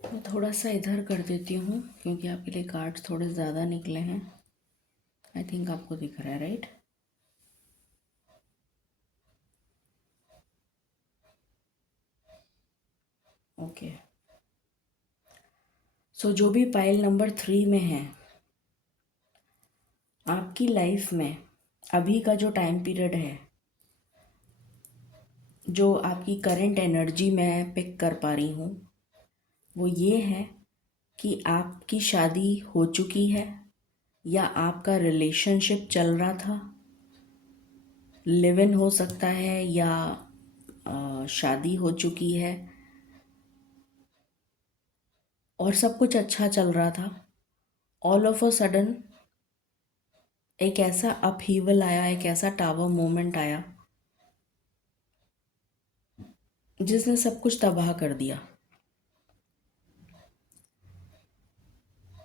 मैं थोड़ा सा इधर कर देती हूँ क्योंकि आपके लिए कार्ड्स थोड़े ज़्यादा निकले हैं। आई थिंक आपको दिख रहा है, राइट? ओके। सो जो भी पाइल नंबर 3 में है, आपकी लाइफ में अभी का जो टाइम पीरियड है, जो आपकी करंट एनर्जी मैं पिक कर पा रही हूँ, वो ये है कि आपकी शादी हो चुकी है या आपका रिलेशनशिप चल रहा था। लिव इन हो सकता है या शादी हो चुकी है और सब कुछ अच्छा चल रहा था। ऑल ऑफ अ सडन एक ऐसा अपहीवल आया, एक ऐसा टावर मोमेंट आया जिसने सब कुछ तबाह कर दिया,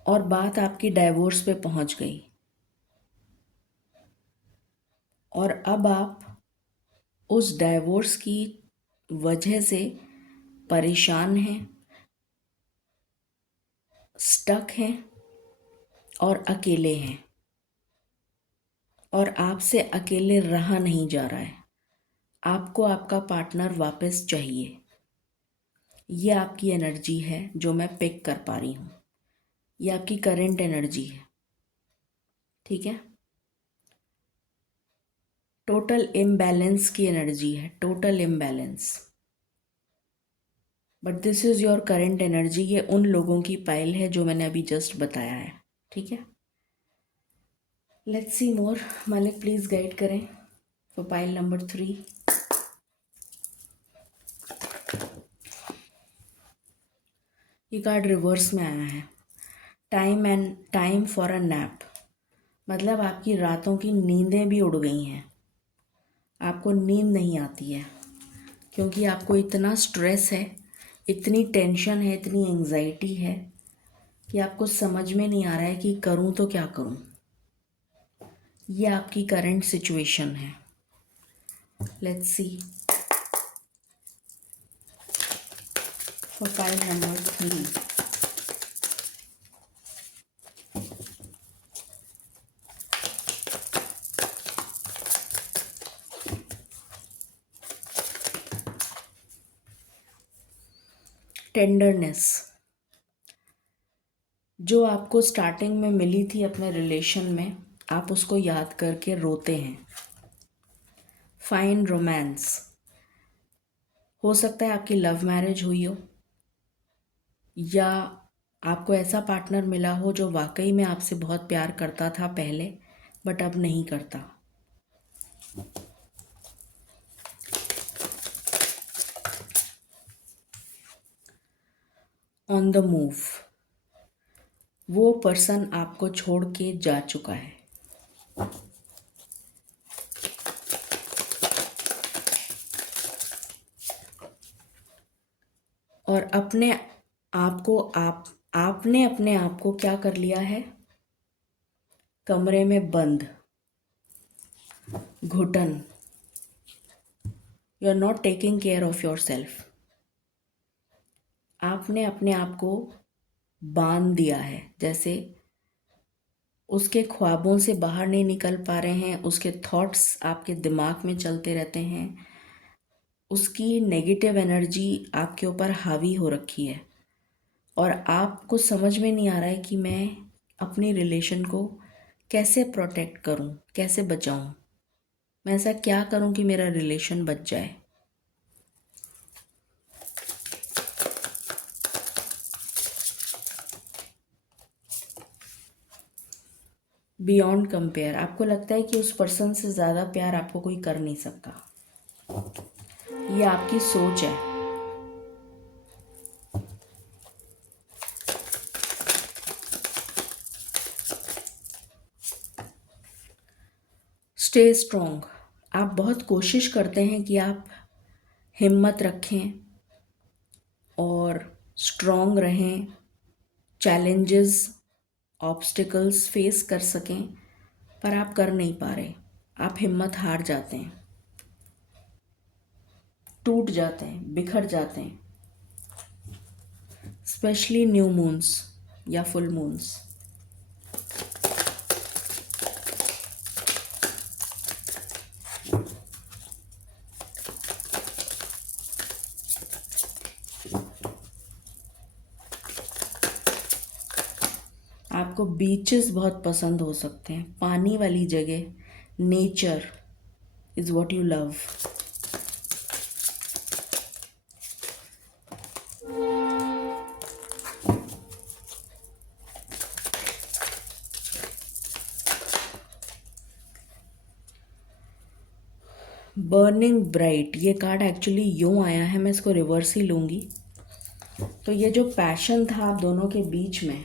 और बात आपकी डाइवोर्स पे पहुंच गई। और अब आप उस डाइवोर्स की वजह से परेशान हैं, स्टक हैं और अकेले हैं, और आपसे अकेले रहा नहीं जा रहा है। आपको आपका पार्टनर वापस चाहिए। ये आपकी एनर्जी है जो मैं पिक कर पा रही हूँ। ये आपकी करंट एनर्जी है, ठीक है? टोटल इम्बैलेंस की एनर्जी है, total imbalance. But this is your current energy. ये उन लोगों की पाइल है जो मैंने अभी जस्ट बताया है, ठीक है? लेट्स सी मोर। मालिक प्लीज़ गाइड करें फॉर पाइल नंबर 3। ये कार्ड रिवर्स में आया है, टाइम फॉर अ नैप। मतलब आपकी रातों की नींदें भी उड़ गई हैं, आपको नींद नहीं आती है क्योंकि आपको इतना स्ट्रेस है, इतनी टेंशन है, इतनी एंजाइटी है कि आपको समझ में नहीं आ रहा है कि करूं तो क्या करूं। ये आपकी करंट सिचुएशन है। Let's C for pile number 3। Tenderness जो आपको स्टार्टिंग में मिली थी अपने रिलेशन में, आप उसको याद करके रोते हैं। फाइन रोमांस, हो सकता है आपकी लव मैरिज हुई हो या आपको ऐसा पार्टनर मिला हो जो वाकई में आपसे बहुत प्यार करता था पहले बट अब नहीं करता। ऑन द मूव, वो पर्सन आपको छोड़ के जा चुका है। और आपने अपने आप को क्या कर लिया है? कमरे में बंद, घुटन। You are not taking care of yourself. आपने अपने आप को बांध दिया है, जैसे उसके ख्वाबों से बाहर नहीं निकल पा रहे हैं, उसके थॉट्स आपके दिमाग में चलते रहते हैं, उसकी नेगेटिव एनर्जी आपके ऊपर हावी हो रखी है और आपको समझ में नहीं आ रहा है कि मैं अपनी रिलेशन को कैसे प्रोटेक्ट करूं, कैसे बचाऊं। मैं ऐसा क्या करूं कि मेरा रिलेशन बच जाए। बियॉन्ड कंपेयर, आपको लगता है कि उस पर्सन से ज़्यादा प्यार आपको कोई कर नहीं सकता। ये आपकी सोच है। स्टे स्ट्रॉन्ग, आप बहुत कोशिश करते हैं कि आप हिम्मत रखें और स्ट्रॉन्ग रहें, चैलेंजेस ऑब्स्टिकल्स फेस कर सकें, पर आप कर नहीं पा रहे। आप हिम्मत हार जाते हैं, टूट जाते हैं, बिखर जाते हैं, स्पेशली न्यू मून्स या फुल मून्स। आपको बीचेस बहुत पसंद हो सकते हैं, पानी वाली जगह, nature is what you love. Burning bright, ये कार्ड एक्चुअली यूँ आया है, मैं इसको रिवर्स ही लूँगी। तो ये जो पैशन था आप दोनों के बीच में,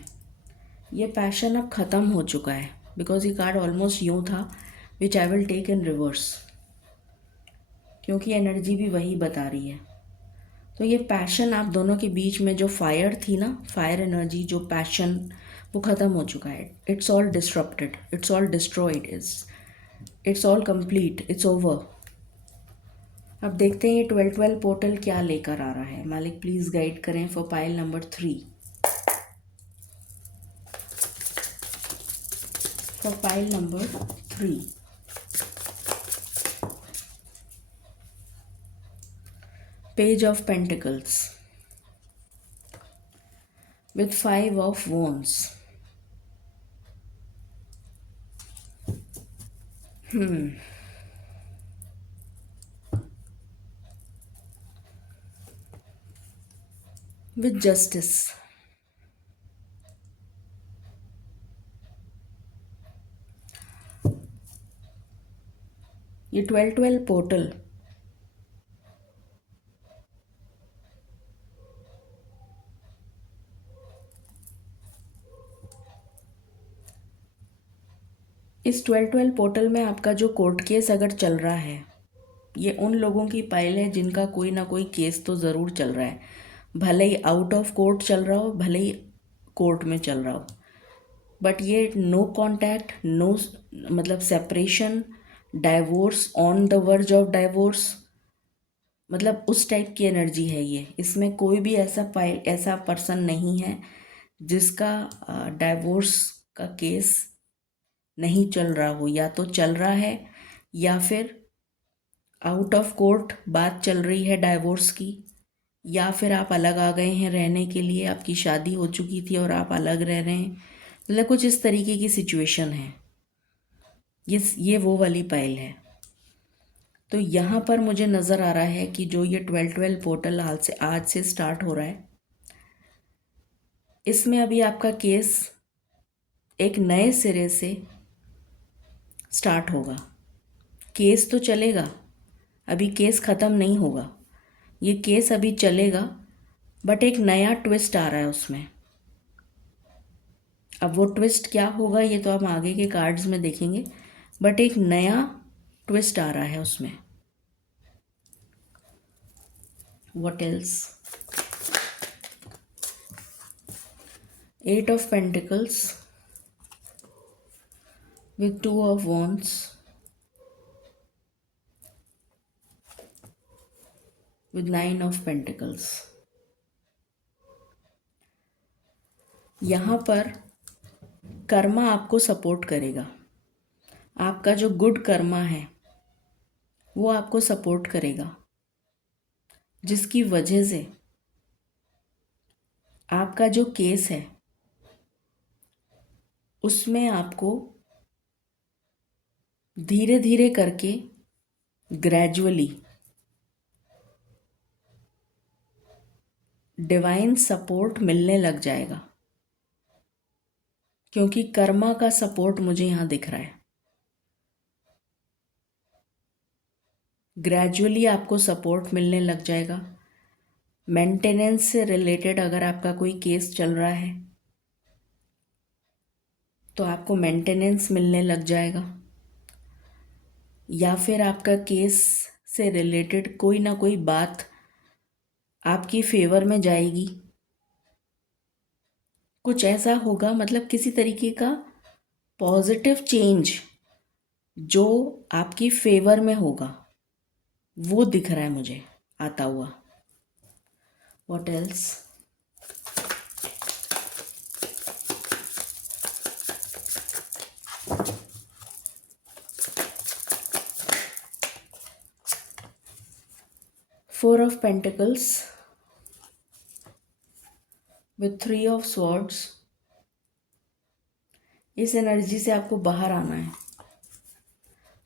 ये पैशन अब ख़त्म हो चुका है, बिकॉज ये कार्ड ऑलमोस्ट यूँ था, which I will take in reverse, क्योंकि एनर्जी भी वही बता रही है। तो ये पैशन आप दोनों के बीच में जो फायर थी ना, फायर एनर्जी, जो पैशन, वो ख़त्म हो चुका है। It's all disrupted, it's all destroyed, it's all complete, it's over. अब देखते हैं ये 12-12 पोर्टल क्या लेकर आ रहा है। मालिक प्लीज़ गाइड करें for pile number 3, for pile number 3। Page of pentacles with 5 of wands, with justice, ये 12-12 पोर्टल इस 12-12 पोर्टल में आपका जो कोर्ट केस अगर चल रहा है, ये उन लोगों की पाइल है जिनका कोई ना कोई केस तो ज़रूर चल रहा है, भले ही आउट ऑफ कोर्ट चल रहा हो, भले ही कोर्ट में चल रहा हो, बट ये नो कांटेक्ट, नो मतलब separation, divorce, on the verge of divorce, मतलब उस टाइप की एनर्जी है ये। इसमें कोई भी ऐसा पर्सन नहीं है जिसका डाइवोर्स का केस नहीं चल रहा हो, या तो चल रहा है या फिर आउट ऑफ कोर्ट बात चल रही है डाइवोर्स की, या फिर आप अलग आ गए हैं रहने के लिए, आपकी शादी हो चुकी थी और आप अलग रह रहे हैं, मतलब कुछ इस तरीके की सिचुएशन है। ये वो वाली पाइल है। तो यहाँ पर मुझे नज़र आ रहा है कि जो ये 12-12 पोर्टल आज से स्टार्ट हो रहा है, इसमें अभी आपका केस एक नए सिरे से स्टार्ट होगा। केस तो चलेगा, अभी केस ख़त्म नहीं होगा, ये केस अभी चलेगा, बट एक नया ट्विस्ट आ रहा है उसमें। अब वो ट्विस्ट क्या होगा ये तो हम आगे के कार्ड्स में देखेंगे, बट एक नया ट्विस्ट आ रहा है उसमें। What else? 8 of Pentacles with 2 of Wands with 9 of Pentacles। यहाँ पर कर्मा आपको सपोर्ट करेगा, आपका जो गुड कर्मा है वो आपको सपोर्ट करेगा, जिसकी वजह से आपका जो केस है उसमें आपको धीरे धीरे करके, ग्रेजुअली डिवाइन सपोर्ट मिलने लग जाएगा, क्योंकि कर्मा का सपोर्ट मुझे यहाँ दिख रहा है। ग्रेजुअली आपको सपोर्ट मिलने लग जाएगा। मेंटेनेंस से रिलेटेड अगर आपका कोई केस चल रहा है तो आपको मेंटेनेंस मिलने लग जाएगा, या फिर आपका केस से रिलेटेड कोई ना कोई बात आपकी फेवर में जाएगी। कुछ ऐसा होगा, मतलब किसी तरीके का पॉजिटिव चेंज जो आपकी फेवर में होगा, वो दिख रहा है मुझे आता हुआ। What else? Four of Pentacles with 3 of Swords इस एनर्जी से आपको बाहर आना है,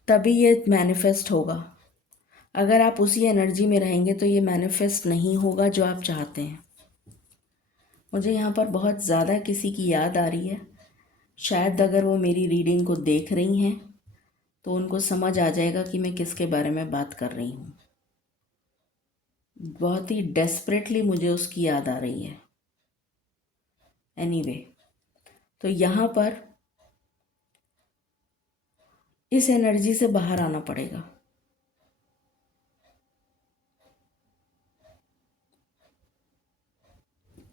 तभी ये मैनिफेस्ट होगा। अगर आप उसी एनर्जी में रहेंगे तो ये मैनिफेस्ट नहीं होगा जो आप चाहते हैं। मुझे यहाँ पर बहुत ज़्यादा किसी की याद आ रही है। शायद अगर वो मेरी रीडिंग को देख रही हैं तो उनको समझ आ जाएगा कि मैं किसके बारे में बात कर रही हूँ। बहुत ही डेस्परेटली मुझे उसकी याद आ रही है। एनीवे, तो यहाँ पर इस एनर्जी से बाहर आना पड़ेगा।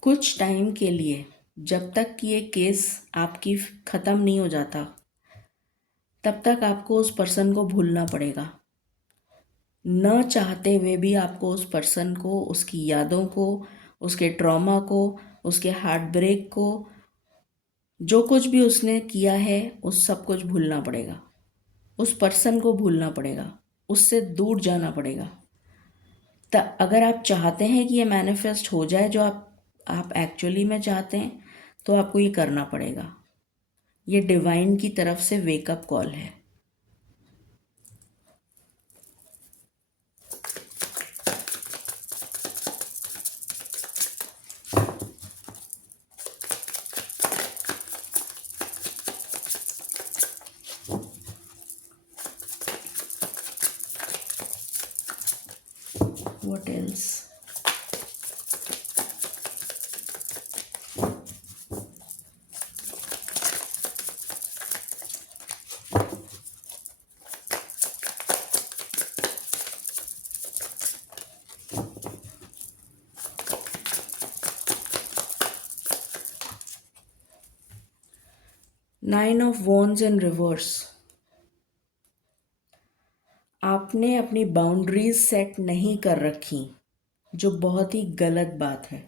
कुछ टाइम के लिए, जब तक कि ये केस आपकी ख़त्म नहीं हो जाता, तब तक आपको उस पर्सन को भूलना पड़ेगा। न चाहते हुए भी आपको उस पर्सन को, उसकी यादों को, उसके ट्रॉमा को, उसके हार्ट ब्रेक को, जो कुछ भी उसने किया है उस सब कुछ भूलना पड़ेगा। उस पर्सन को भूलना पड़ेगा, उससे दूर जाना पड़ेगा। अगर आप चाहते हैं कि ये मैनिफेस्ट हो जाए जो आप एक्चुअली में चाहते हैं, तो आपको ये करना पड़ेगा। ये डिवाइन की तरफ से वेकअप कॉल है। What else? Nine of Wands in reverse. आपने अपनी बाउंड्रीज सेट नहीं कर रखी, जो बहुत ही गलत बात है।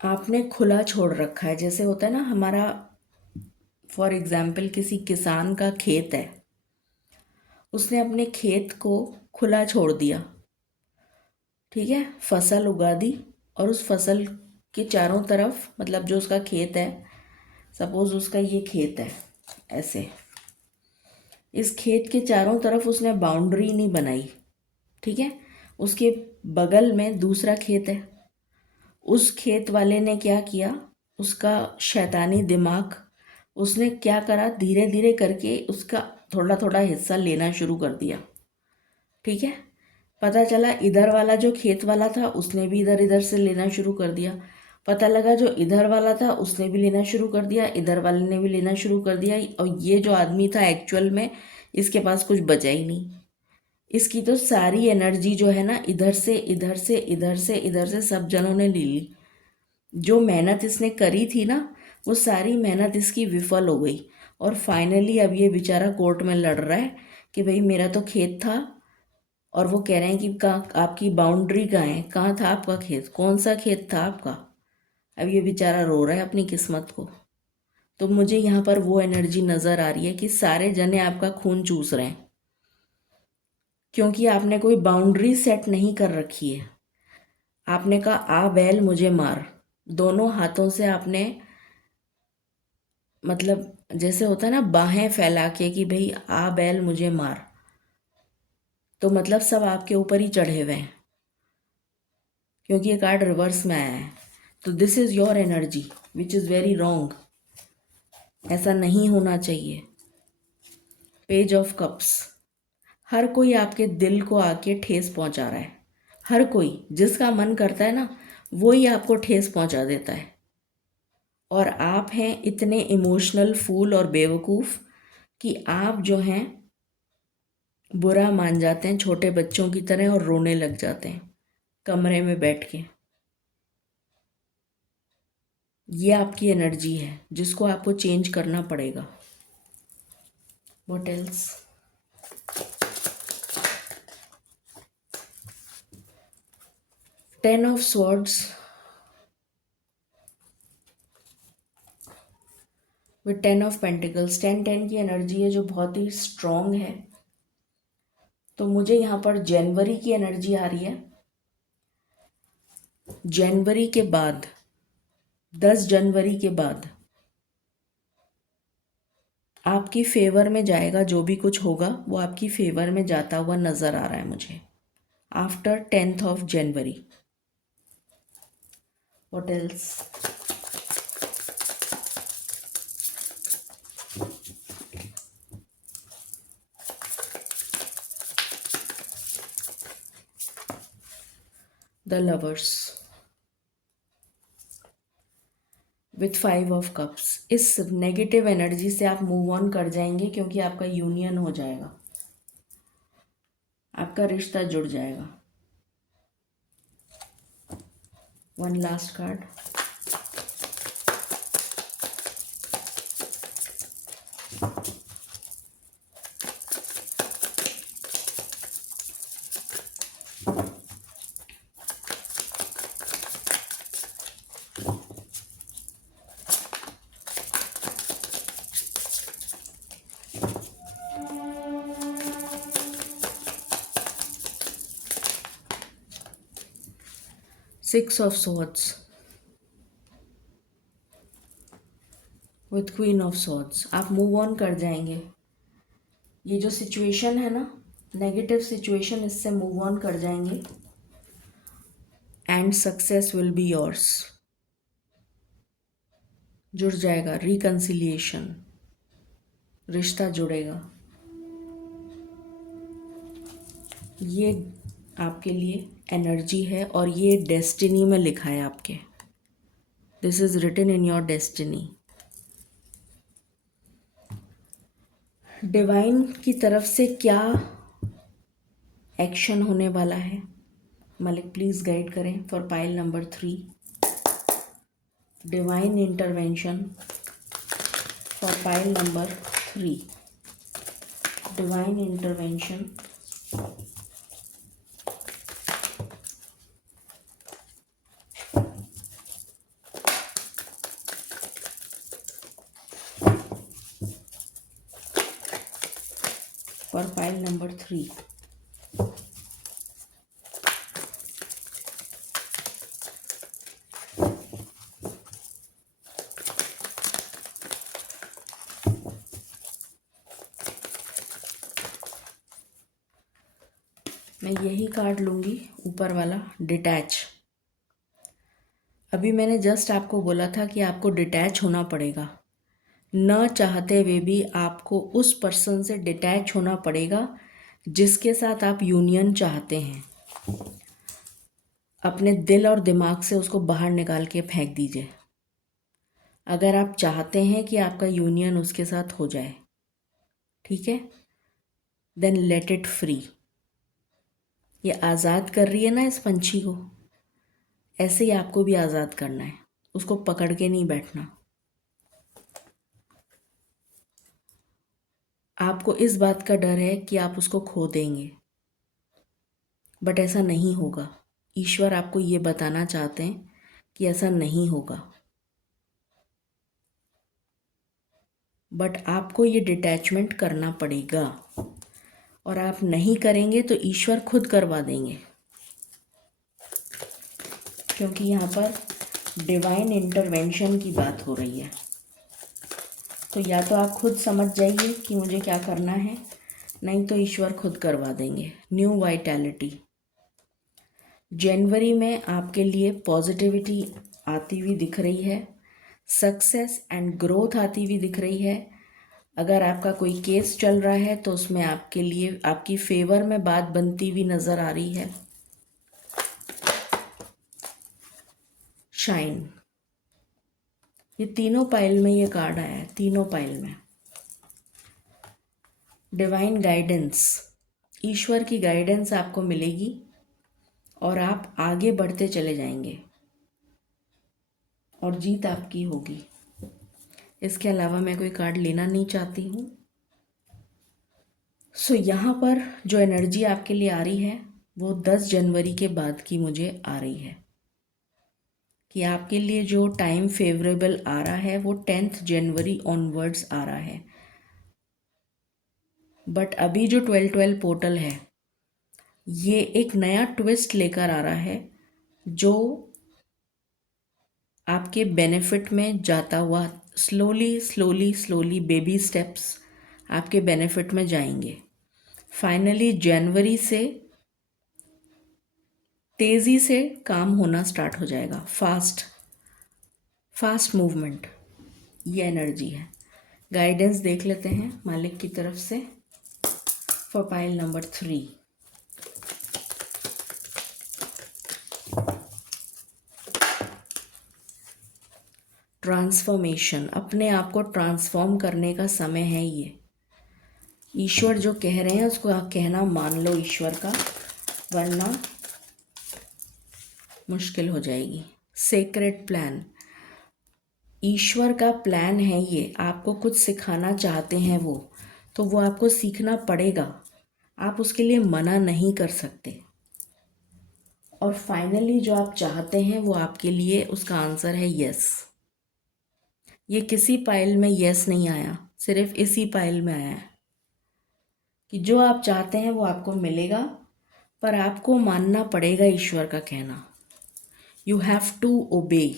आपने खुला छोड़ रखा है। जैसे होता है ना, हमारा फॉर एग्जाम्पल किसी किसान का खेत है, उसने अपने खेत को खुला छोड़ दिया, ठीक है, फसल उगा दी, और उस फसल के चारों तरफ, मतलब जो उसका खेत है, सपोज उसका ये खेत है ऐसे, इस खेत के चारों तरफ उसने बाउंड्री नहीं बनाई, ठीक है। उसके बगल में दूसरा खेत है। उस खेत वाले ने क्या किया, उसका शैतानी दिमाग, उसने क्या करा, धीरे धीरे करके उसका थोड़ा थोड़ा हिस्सा लेना शुरू कर दिया, ठीक है। पता चला इधर वाला जो खेत वाला था उसने भी इधर इधर से लेना शुरू कर दिया। पता लगा जो इधर वाला था उसने भी लेना शुरू कर दिया, इधर वाले ने भी लेना शुरू कर दिया, और ये जो आदमी था एक्चुअल में इसके पास कुछ बचा ही नहीं। इसकी तो सारी एनर्जी जो है ना, इधर से इधर से इधर से इधर से सब जनों ने ले ली। जो मेहनत इसने करी थी ना, वो सारी मेहनत इसकी विफल हो गई। और फाइनली अब ये बेचारा कोर्ट में लड़ रहा है कि भाई मेरा तो खेत था, और वो कह रहे हैं कि कहाँ आपकी बाउंड्री कहाँ है, कहाँ था आपका खेत, कौन सा खेत था आपका। अब ये बेचारा रो रहा है अपनी किस्मत को। तो मुझे यहाँ पर वो एनर्जी नज़र आ रही है कि सारे जने आपका खून चूस रहे हैं, क्योंकि आपने कोई बाउंड्री सेट नहीं कर रखी है। आपने कहा आ बैल मुझे मार, दोनों हाथों से आपने, मतलब जैसे होता है ना, बाहें फैला के कि भाई आ बैल मुझे मार, तो मतलब सब आपके ऊपर ही चढ़े हुए हैं, क्योंकि ये कार्ड रिवर्स में आया है। तो this is your energy which is very wrong. ऐसा नहीं होना चाहिए। पेज ऑफ कप्स, हर कोई आपके दिल को आके ठेस पहुंचा रहा है। हर कोई जिसका मन करता है ना, वो ही आपको ठेस पहुंचा देता है। और आप हैं इतने इमोशनल फूल और बेवकूफ़ कि आप जो हैं बुरा मान जाते हैं छोटे बच्चों की तरह, और रोने लग जाते हैं कमरे में बैठ के। ये आपकी एनर्जी है जिसको आपको चेंज करना पड़ेगा। What else? Ten of swords with ten of pentacles. 10 की एनर्जी है जो बहुत ही स्ट्रॉन्ग है। तो मुझे यहाँ पर जनवरी की एनर्जी आ रही है। जनवरी के बाद, 10 जनवरी के बाद आपकी फेवर में जाएगा, जो भी कुछ होगा वो आपकी फेवर में जाता हुआ नज़र आ रहा है मुझे after 10th of January. What else? The lovers with 5 of cups. इस नेगेटिव एनर्जी से आप मूव ऑन कर जाएंगे क्योंकि आपका यूनियन हो जाएगा, आपका रिश्ता जुड़ जाएगा। One last card. Six of swords with queen of swords. आप मूव ऑन कर जाएंगे। ये जो सिचुएशन है ना, नेगेटिव सिचुएशन, इससे मूव ऑन कर जाएंगे and success will be yours. जुड़ जाएगा, रिकन्सिलिएशन, रिश्ता जुड़ेगा। ये आपके लिए एनर्जी है और ये डेस्टिनी में लिखा है आपके। This is written in your destiny. Divine की तरफ से क्या एक्शन होने वाला है, मलिक प्लीज गाइड करें for pile number 3। Divine intervention for pile number 3। Divine intervention for pile number 3। मैं यही कार्ड लूँगी, ऊपर वाला, डिटैच। अभी मैंने जस्ट आपको बोला था कि आपको डिटैच होना पड़ेगा। न चाहते हुए भी आपको उस पर्सन से डिटैच होना पड़ेगा जिसके साथ आप यूनियन चाहते हैं। अपने दिल और दिमाग से उसको बाहर निकाल के फेंक दीजिए। अगर आप चाहते हैं कि आपका यूनियन उसके साथ हो जाए, ठीक है, देन लेट इट फ्री। ये आज़ाद कर रही है ना इस पंछी को, ऐसे ही आपको भी आज़ाद करना है, उसको पकड़ के नहीं बैठना। आपको इस बात का डर है कि आप उसको खो देंगे, बट ऐसा नहीं होगा। ईश्वर आपको ये बताना चाहते हैं कि ऐसा नहीं होगा, बट आपको ये डिटैचमेंट करना पड़ेगा, और आप नहीं करेंगे तो ईश्वर खुद करवा देंगे, क्योंकि यहाँ पर डिवाइन इंटरवेंशन की बात हो रही है। तो या तो आप खुद समझ जाइए कि मुझे क्या करना है, नहीं तो ईश्वर खुद करवा देंगे। New vitality. जनवरी में आपके लिए पॉजिटिविटी आती हुई दिख रही है, सक्सेस एंड ग्रोथ आती हुई दिख रही है। अगर आपका कोई केस चल रहा है तो उसमें आपके लिए आपकी फेवर में बात बनती हुई नज़र आ रही है। शाइन, ये तीनों पाइल में ये कार्ड आया है, तीनों पाइल में। डिवाइन गाइडेंस, ईश्वर की गाइडेंस आपको मिलेगी और आप आगे बढ़ते चले जाएंगे और जीत आपकी होगी। इसके अलावा मैं कोई कार्ड लेना नहीं चाहती हूँ। सो यहाँ पर जो एनर्जी आपके लिए आ रही है वो 10 जनवरी के बाद की मुझे आ रही है, कि आपके लिए जो टाइम फेवरेबल आ रहा है वो 10th जनवरी ऑनवर्ड्स आ रहा है। बट अभी जो 12-12 पोर्टल है ये एक नया ट्विस्ट लेकर आ रहा है जो आपके बेनिफिट में जाता हुआ slowly slowly slowly baby steps आपके बेनिफिट में जाएंगे। फाइनली जनवरी से तेज़ी से काम होना स्टार्ट हो जाएगा। फास्ट मूवमेंट, ये एनर्जी है। गाइडेंस देख लेते हैं मालिक की तरफ से फॉर पाइल नंबर 3। ट्रांसफॉर्मेशन, अपने आप को ट्रांसफॉर्म करने का समय है ये। ईश्वर जो कह रहे हैं उसको आप कहना मान लो ईश्वर का, वरना मुश्किल हो जाएगी। सेक्रेट प्लान, ईश्वर का प्लान है ये। आपको कुछ सिखाना चाहते हैं वो, तो वो आपको सीखना पड़ेगा। आप उसके लिए मना नहीं कर सकते। और फाइनली जो आप चाहते हैं वो आपके लिए, उसका आंसर है यस। ये किसी पाइल में यस नहीं आया, सिर्फ इसी पाइल में आया है कि जो आप चाहते हैं वो आपको मिलेगा, पर आपको मानना पड़ेगा ईश्वर का कहना। You have to obey.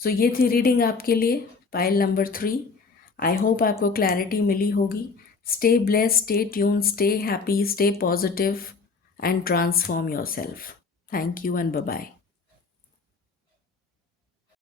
सो ये थी रीडिंग आपके लिए, पाइल नंबर 3। आई होप आपको क्लैरिटी मिली होगी। Stay blessed, stay tune, stay happy, stay positive and transform yourself. Thank you and bye bye.